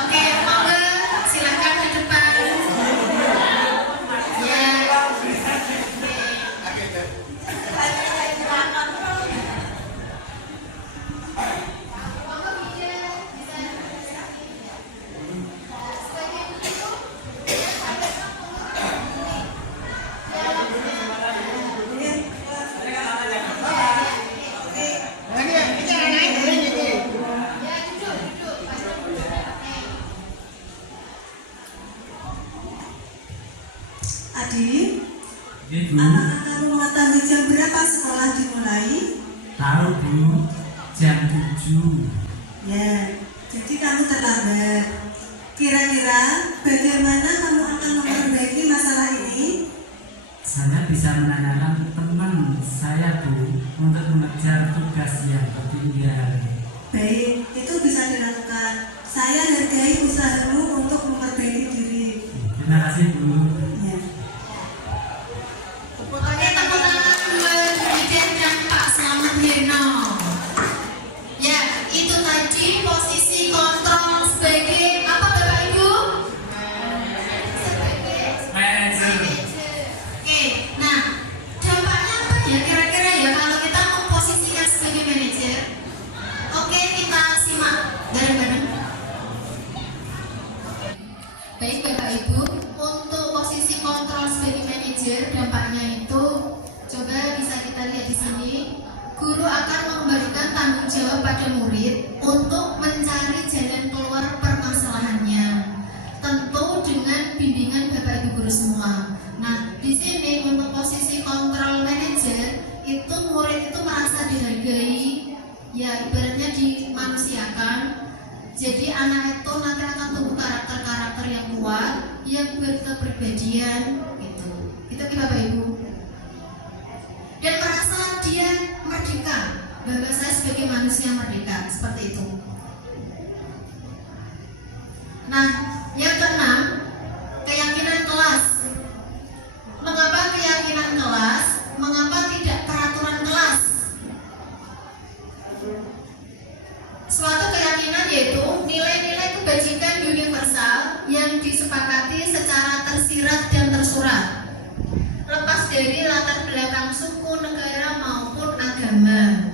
Oke, monggo silakan ke depan. Ya. Adi, Ibu, apakah kamu mengetahui jam berapa sekolah dimulai? tahu Bu, jam 7. Ya, jadi kamu terlambat. Kira-kira bagaimana kamu akan memperbaiki masalah ini? Saya bisa menanyakan teman saya Bu untuk mengejar tugas yang tertinggal. Baik, itu bisa dilakukan. Saya hargai usahamu untuk memperbaiki diri. Terima kasih Bu. Ya. Oke, tepuk tangan buat Dirjen dan Pak Slamet Heno. Ya, itu tadi posisi kontrol sebagai apa Bapak Ibu? Sebagai Manajer. Oke, nah dampaknya apa ya kira-kira ya kalau kita memposisikan sebagai manajer? Oke, kita simak bareng-bareng. Baik Bapak Ibu, untuk posisi kontrol sebagai manajer dampaknya itu coba bisa kita lihat di sini. Guru akan mengembalikan tanggung jawab pada murid untuk mencari jalan keluar permasalahannya. Tentu dengan bimbingan Bapak Ibu guru semua. Nah, di sini untuk posisi kontrol manajer itu murid itu merasa dihargai, ya ibaratnya dimanusiakan. Jadi anak itu nanti akan tumbuh karakter-karakter yang kuat, yang berkepribadian gitu. Itu kita Bapak Ibu. Dan merasa dia merdeka, bahwa saya sebagai manusia merdeka, seperti itu. Nah, yang keenam, keyakinan kelas. Mengapa keyakinan kelas? Mengapa tidak peraturan kelas? Suatu keyakinan dari latar belakang suku, negara maupun agama.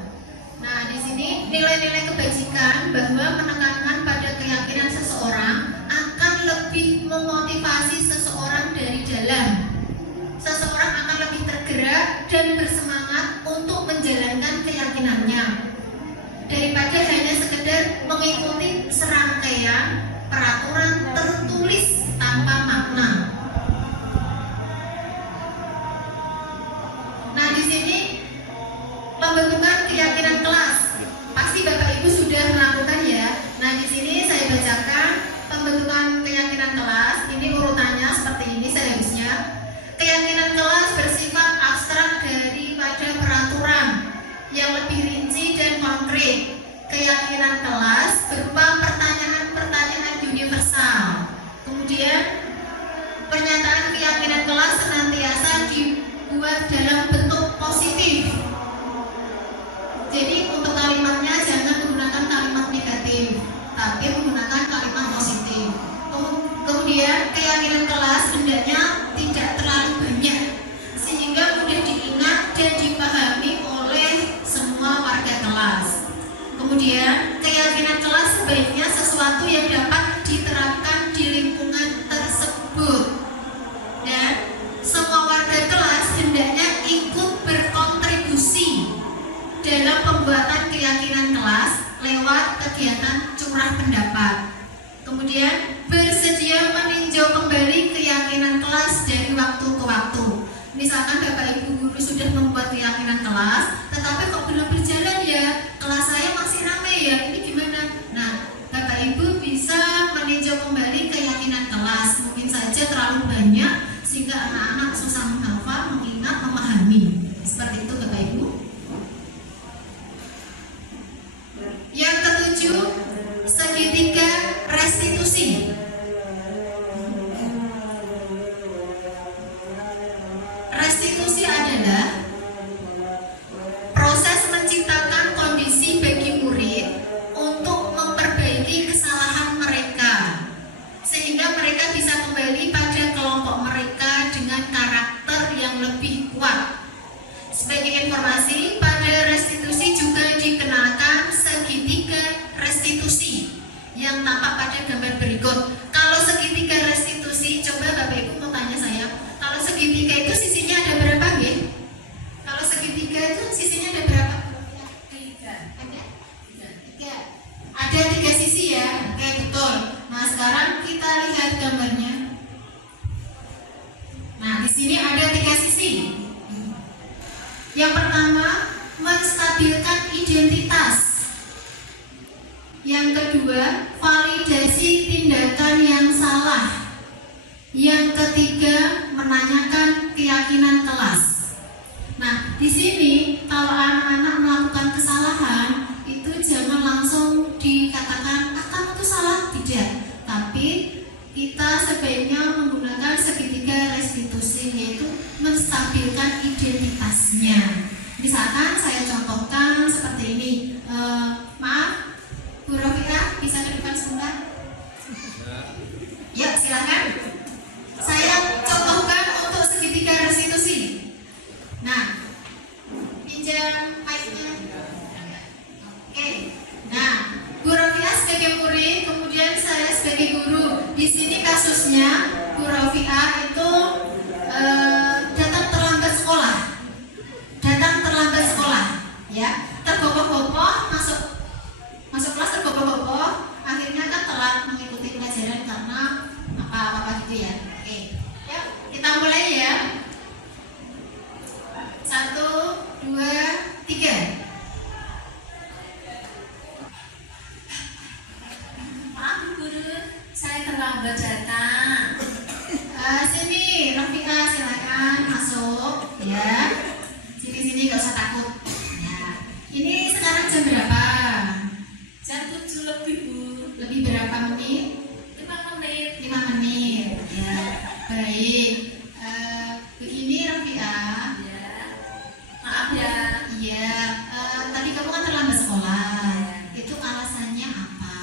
Nah, di sini nilai-nilai kebajikan bahwa menekankan pada keyakinan seseorang akan lebih memotivasi seseorang dari dalam. Seseorang akan lebih tergerak dan bersemangat untuk menjalankan keyakinannya daripada hanya sekedar mengikuti serangkaian peraturan tertulis tanpa makna. Nah, di sini pembentukan keyakinan kelas. Pasti Bapak Ibu sudah melakukan ya. Nah, di sini saya bacakan pembentukan keyakinan kelas. Ini urutannya seperti ini seharusnya. Keyakinan kelas bersifat abstrak daripada peraturan yang lebih rinci dan konkret. Keyakinan kelas berupa pertanyaan-pertanyaan universal. Kemudian pernyataan keyakinan kelas senantiasa dibuat dalam bentuk positif. Jadi untuk kalimatnya jangan menggunakan kalimat negatif, tapi menggunakan kalimat positif. Kemudian keyakinan kelas hendaknya tidak terlalu banyak sehingga mudah diingat dan dipahami oleh semua warga kelas. Kemudian keyakinan kelas sebaiknya sesuatu yang dapat diterapkan di lingkungan tersebut, dan semua warga kelas hendaknya ikut berkontribusi dalam pembuatan keyakinan kelas lewat kegiatan curah pendapat. Kemudian bersedia meninjau kembali keyakinan kelas dari waktu ke waktu. Misalkan Bapak Ibu guru sudah membuat keyakinan kelas, tetapi kok belum berjalan ya, kelas saya masih ramai ya, ini gimana? Nah, Bapak Ibu bisa meninjau kembali keyakinan kelas. Mungkin saja terlalu banyak sehingga anak-anak susah menghafal, mengingat, memahami. Seperti itu Bapak Ibu. Yang ketujuh, segitiga restitusi. Restitusi adalah proses menciptakan kondisi bagi murid untuk memperbaiki kesalahan mereka sehingga mereka bisa kembali pada kelompok mereka dengan karakter yang lebih kuat. Sebagai informasi, pada restitusi juga dikenalkan segitiga restitusi yang tampak pada gambar berikut. Kalau segitiga restitusi, coba Bapak Ibu mau tanya saya, kalau segitiga itu sisinya ada berapa ya? Kalau segitiga itu sisinya ada berapa? Tiga. Ada tiga sisi ya? Oke, betul. Nah, sekarang kita lihat gambarnya. Nah, di sini ada tiga sisi. Yang pertama, menstabilkan identitas. Yang kedua, validasi tindakan yang salah. Yang ketiga, menanyakan keyakinan kelas. Nah, di sini kalau anak-anak melakukan kesalahan, itu jangan langsung dikatakan kamu itu salah, tidak. Tapi kita sebaiknya menggunakan segitiga restitusi, yaitu menstabilkan identitasnya. Misalkan saya contohkan seperti ini. Maaf, Bu Rofika, bisa ke depan sebentar? Ya, silakan. Saya contohkan untuk segitiga restitusi. Nah, pinjam mic-nya. Oke. Nah, Bu Rofika sebagai murid, kemudian saya sebagai guru. Di sini kasusnya Bu Rofika itu datang terlambat sekolah. Ya, tergopoh-gopoh masuk kelas tergopoh-gopoh, akhirnya kan telat mengikuti pelajaran karena apa-apa gitu ya. Oke, ya kita mulai ya. 1, 2, 3. Maaf guru, saya terlambat datang. Sini Rafika, silakan masuk ya. Sini gak usah takut. Ya. Ini sekarang jam berapa? Jam 7 lebih Bu. Lebih berapa menit? 5 menit. 5 menit. Ya. Baik. Begini Rafika. Ya. Maaf ya. Iya. Tadi kamu kan terlambat sekolah. Itu alasannya apa?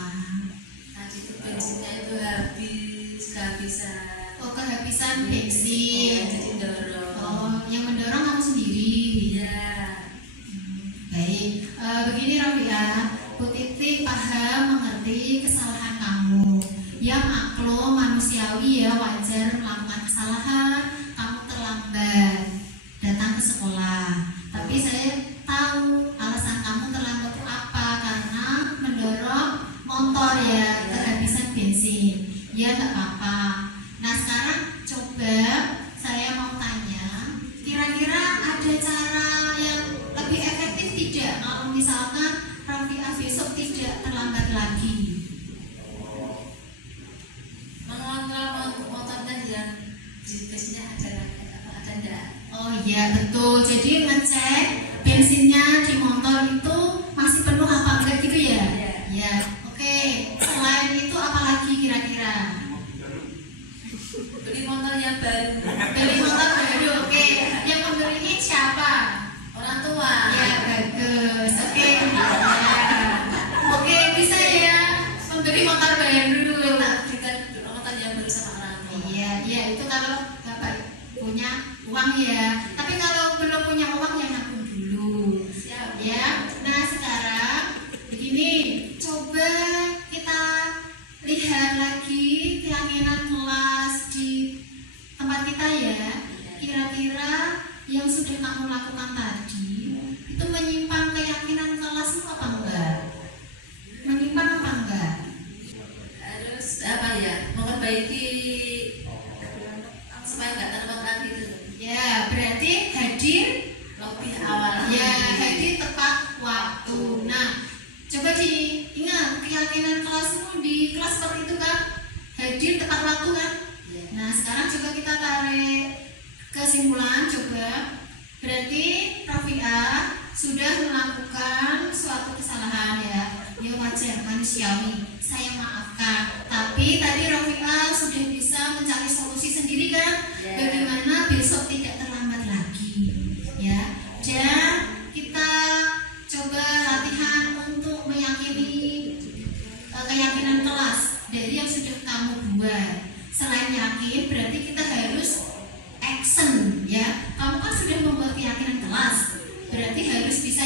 Tadi itu bensinnya itu habis, kehabisan. Oh, kehabisan bensin. Jadi dorong. Oh, yang mendorong kamu sendiri. Iya. Baik, begini Rafia, Bu Titi paham mengerti kesalahan kamu. Ya maklum manusiawi ya, wajar melakukan kesalahan. Kamu terlambat datang ke sekolah. Tapi saya tahu alasan kamu terlambat itu apa, karena mendorong motor ya, kehabisan bensin. Ya nggak apa-apa. Nah sekarang coba saya mau tanya, kira-kira ada cara yang lebih efektif tidak kalau misalkan Rafia besok tidak terlambat lagi? Mengontrol motornya yang GPS-nya ada enggak? Oh iya betul, jadi ngecek bensinnya di motor itu masih penuh apa enggak gitu ya? Iya. Ya, oke. Selain itu apa lagi kira-kira? Beli motor yang baru. Beli motor baru, oke. Yang membelinya siapa? Orang tua. Ya bagus, oke. Ya. Oke, bisa ya membeli motor baru. Minta berikan motor yang baru sama orang tua. Iya, iya itu kalau bapak punya uang ya. Tapi kalau belum punya uang ya nabung dulu. Siap. Ya. Nah sekarang begini, coba kita lihat lagi keyakinan kelas di tempat kita ya. Kira-kira yang sudah kamu lakukan tadi itu menyimpang keyakinan kelasmu apa enggak? Menyimpang apa enggak? Harus apa ya? Memperbaiki supaya nggak terlambat lagi itu. Ya, berarti hadir Lebih awal. ya, hadir tepat waktu. Nah, coba diingat keyakinan kelasmu di kelas seperti itu kan? Hadir tepat waktu kan? Iya. Nah, sekarang coba kita tarik kesimpulan coba. Berarti Rafia sudah melakukan suatu kesalahan ya. Ya wajar, manusiawi. Saya maafkan. Tapi tadi Rafia sudah bisa mencari solusi sendiri kan? Ya. Bagaimana besok tidak terlambat lagi. Ya. Dan kita coba latihan untuk meyakini keyakinan kelas dari yang sudah kamu buat. Selain yakin, berarti kita harus action ya. Kamu kan sudah membuat keyakinan kelas, berarti harus bisa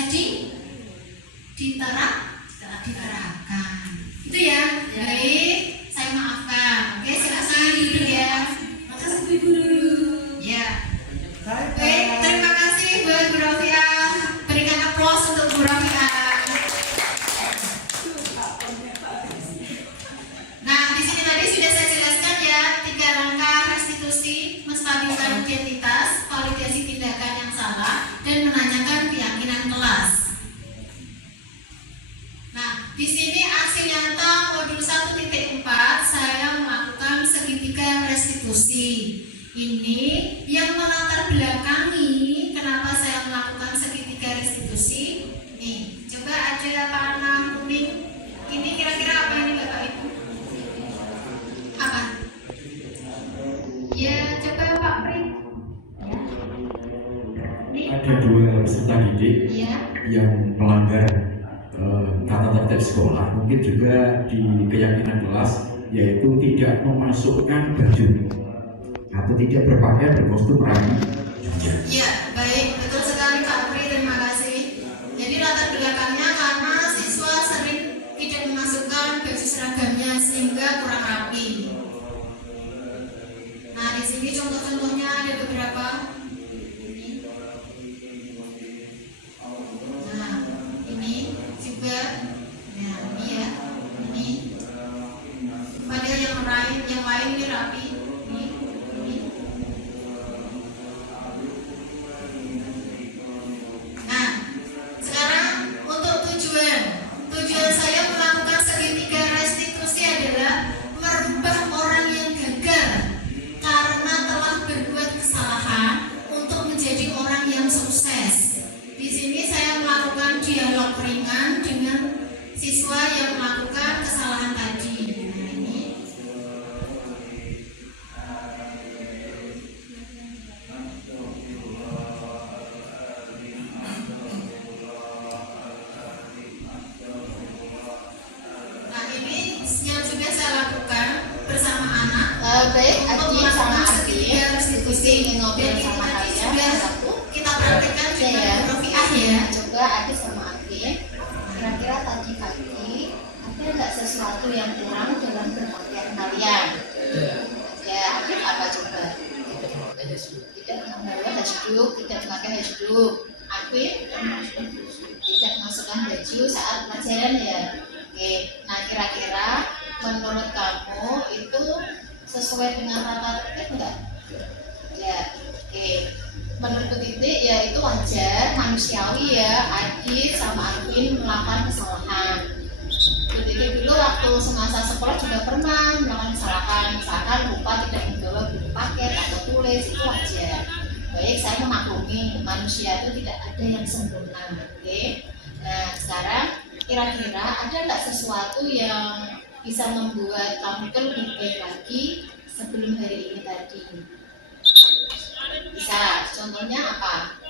diterapkan. Itu ya. Baik, saya maafkan. Oke, silakan duduk ya. Makasih Bu Guru. Ya. Oke, terima kasih buat Bu Rafia. Berikan aplaus untuk Bu Rafia. Nah, di sini tadi sudah saya jelaskan ya 3 langkah restitusi, menstabilkan identitas, validasi tindakan yang salah, dan menanyakan keyakinan kelas. Nah, di sini aksi nyata modul 1.4 saya melakukan segitiga restitusi. Ini yang melatar belakangi kenapa saya melakukan segitiga restitusi. Nih, coba ada panah kuning. Ini kira-kira apa ini Bapak Ibu? Apa? Ya, coba Pak Pri. Ini Ada 2 peserta didik ya. yang melanggar tata tertib sekolah, mungkin juga di keyakinan kelas, yaitu tidak memasukkan baju atau tidak berpakaian berkostum rapi juga. Ya, baik, betul sekali Pak Pri, terima kasih. Jadi latar belakangnya karena siswa sering tidak memasukkan baju seragamnya sehingga kurang rapi. Nah, di sini contoh-contohnya ada beberapa. Nah, ini juga. Nah, ini ya, ini. Padahal yang lain ini rapi. Ini. Nah, sekarang untuk tujuan saya melakukan segitiga restitusi adalah merubah orang yang gagal karena telah berbuat kesalahan untuk menjadi orang yang sukses. Di sini saya melakukan dialog ringan dengan siswa yang melakukan kesalahan tadi. Nah, ini. Nah, ini yang sudah saya lakukan bersama anak Baik, untuk Aji melakukan sama Adi segitiga restitusi. ingin ngobrol Dan ini sama tadi kalian. sudah ya, coba Adit sama Afif. Kira-kira tadi pagi ada nggak sesuatu yang kurang dalam berpakaian kalian? Ya, Adit apa coba? Tidak membawa hasduk, tidak memakai hasduk. Afif tidak masukkan baju saat pelajaran ya. Oke, nah kira-kira menurut kamu itu sesuai dengan tata tertib enggak? Ya, oke. Menurut Titik ya itu wajar, manusiawi ya. Adit sama Arvin melakukan kesalahan. Titik dulu waktu semasa sekolah juga pernah melakukan kesalahan, misalkan lupa tidak membawa buku paket atau tulis, itu wajar. Baik, saya memaklumi manusia itu tidak ada yang sempurna. Oke. Nah sekarang kira-kira ada nggak sesuatu yang bisa membuat kamu tuh lebih baik lagi sebelum hari ini tadi? Bisa, contohnya apa?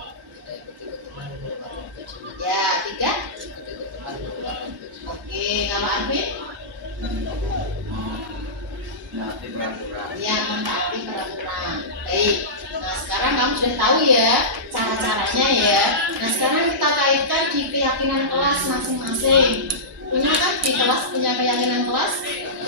Ya, tidak? Oke, kalau Arvin? Ya, mentaati peraturan. Baik, nah sekarang kamu sudah tahu ya cara-caranya ya. Nah sekarang kita kaitkan di keyakinan kelas masing-masing. Punya kan di kelas punya keyakinan kelas,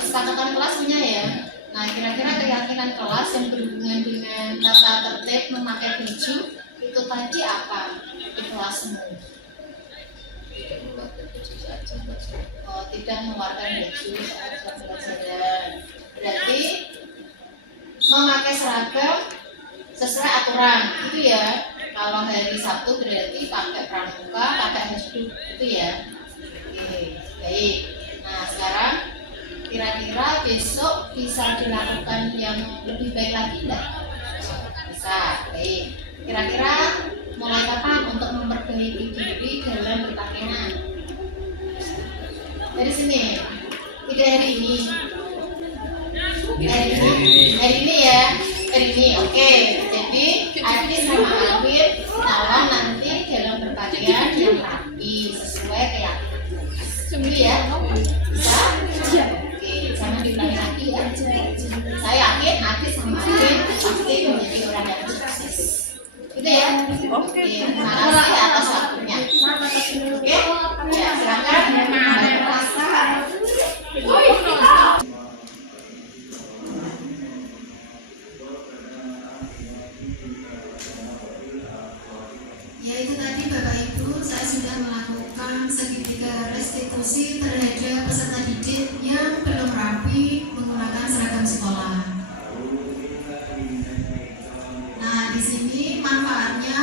kesepakatan kelas punya ya. Nah kira-kira keyakinan kelas yang berhubungan dengan tata tertib memakai baju itu tadi apa di kelasmu? Oh, tidak mengeluarkan baju saat pelajaran. Berarti memakai seragam sesuai aturan itu ya. Kalau hari Sabtu berarti pakai pramuka, pakai hasduk itu ya. Oke, baik. Nah sekarang kira-kira besok bisa dilakukan yang lebih baik lagi enggak? Bisa, baik. Kira-kira mulai kapan untuk memperbaiki diri dalam berpakaian? Dari sini, tidak hari ini. Hari ini ya, hari ini. Oke, jadi Adit sama Arvin tolong nanti dalam berpakaian yang rapi sesuai keyakinan. Sungguh ya, bisa? Oke, jangan diulangi lagi ya. Saya yakin Adit sama Arvin pasti menjadi orang yang sukses. Gitu ya. Oke, terima kasih atas waktunya. Oke, ya silakan. Ya itu tadi Bapak Ibu, saya sudah melakukan segitiga restitusi terhadap peserta didik yang belum rapi menggunakan seragam sekolah. Nah di sini manfaatnya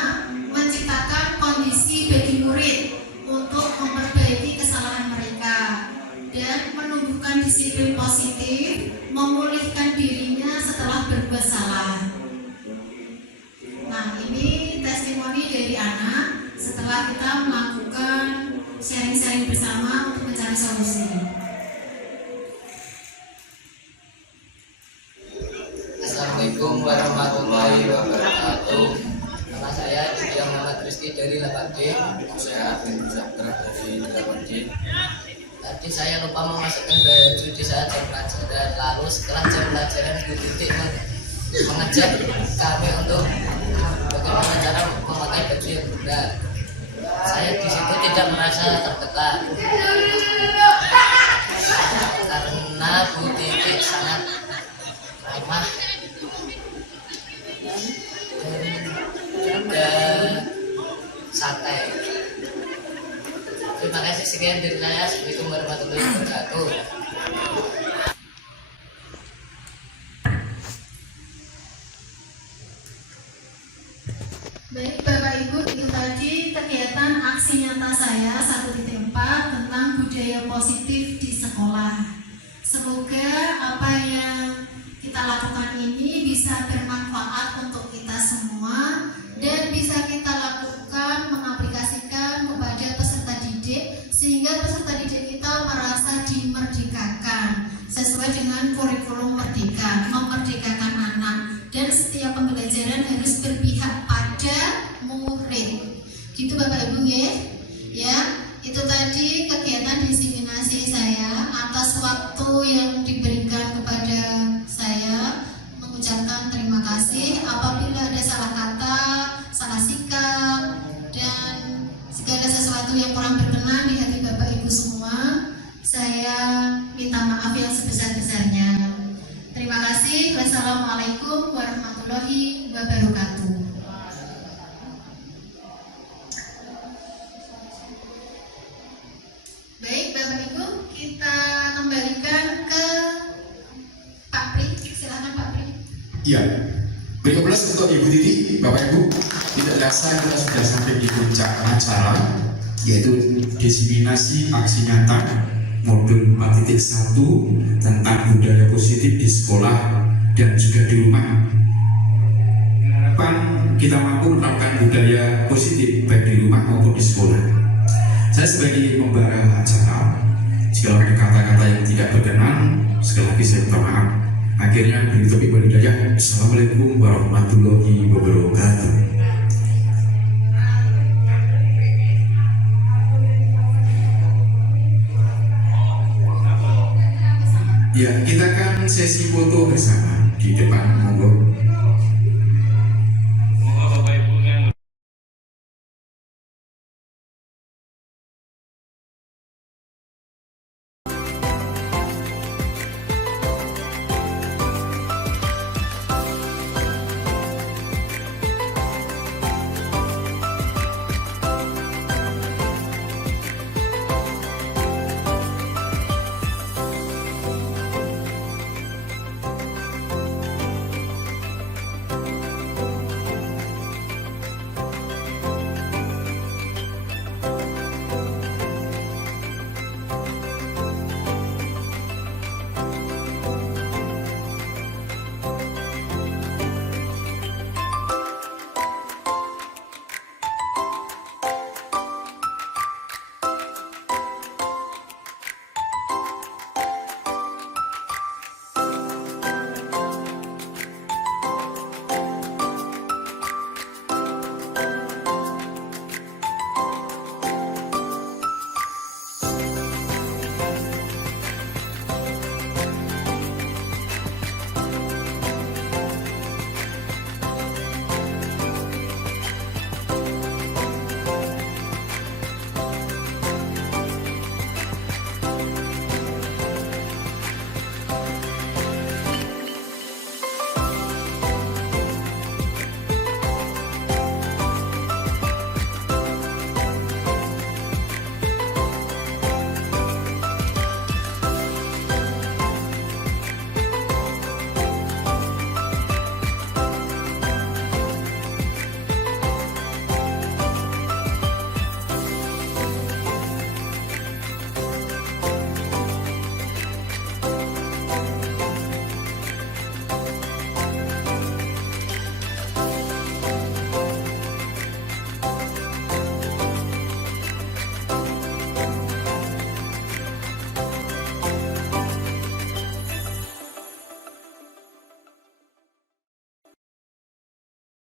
menciptakan kondisi bagi murid untuk memperbaiki kesalahan mereka dan menumbuhkan disiplin positif, memulihkan dirinya setelah berbuat salah. Nah ini testimoni dari anak setelah kita melakukan sharing-sharing bersama untuk mencari solusi. Assalamualaikum warahmatullahi wabarakatuh. Nama saya Didier Muhammad Rizky dari 8D. Saya Abdul Sabra dari 8D. Tadi saya lupa memasukkan baju di saat jam pelajaran. Lalu setelah jam pelajaran Bu Titik mengajak kami untuk bagaimana cara memakai baju yang benar. Saya di situ tidak merasa tertekan karena Bu Titik sangat ramah dan santai. Terima kasih, sekian dari saya. Assalamualaikum warahmatullahi wabarakatuh. Baik Bapak Ibu, itu tadi kegiatan aksi nyata saya 1.4 tentang budaya positif di sekolah. Semoga apa yang kita lakukan ini bisa bermanfaat untuk kita semua dan bisa kita lakukan mengaplikasikan kepada peserta didik sehingga peserta didik kita merasa dimerdekakan sesuai dengan kurikulum merdeka, memerdekakan anak, dan setiap pembelajaran harus berpihak pada murid. Gitu Bapak Ibu ya. Itu tadi kegiatan diseminasi saya atas waktu yang diberikan kepada saya. Mengucapkan terima kasih apabila ada salah kata, salah sikap, dan wabarakatuh. Baik Bapak Ibu, kita kembalikan ke Pak Pri. Silakan Pak Pri. Iya. Berikutnya untuk Ibu Titi, Bapak Ibu, tidak terasa kita sudah sampai di puncak acara, yaitu diseminasi aksi nyata modul 4.1 tentang budaya positif di sekolah dan juga di rumah. Harapan kita mampu menerapkan budaya positif baik di rumah maupun di sekolah. Saya sebagai pembawa acara, jika ada kata-kata yang tidak berkenan, sekali lagi saya minta maaf. Akhirnya beri topik berhidayah. Assalamualaikum warahmatullahi wabarakatuh. Ya, kita akan sesi foto bersama di depan, monggo.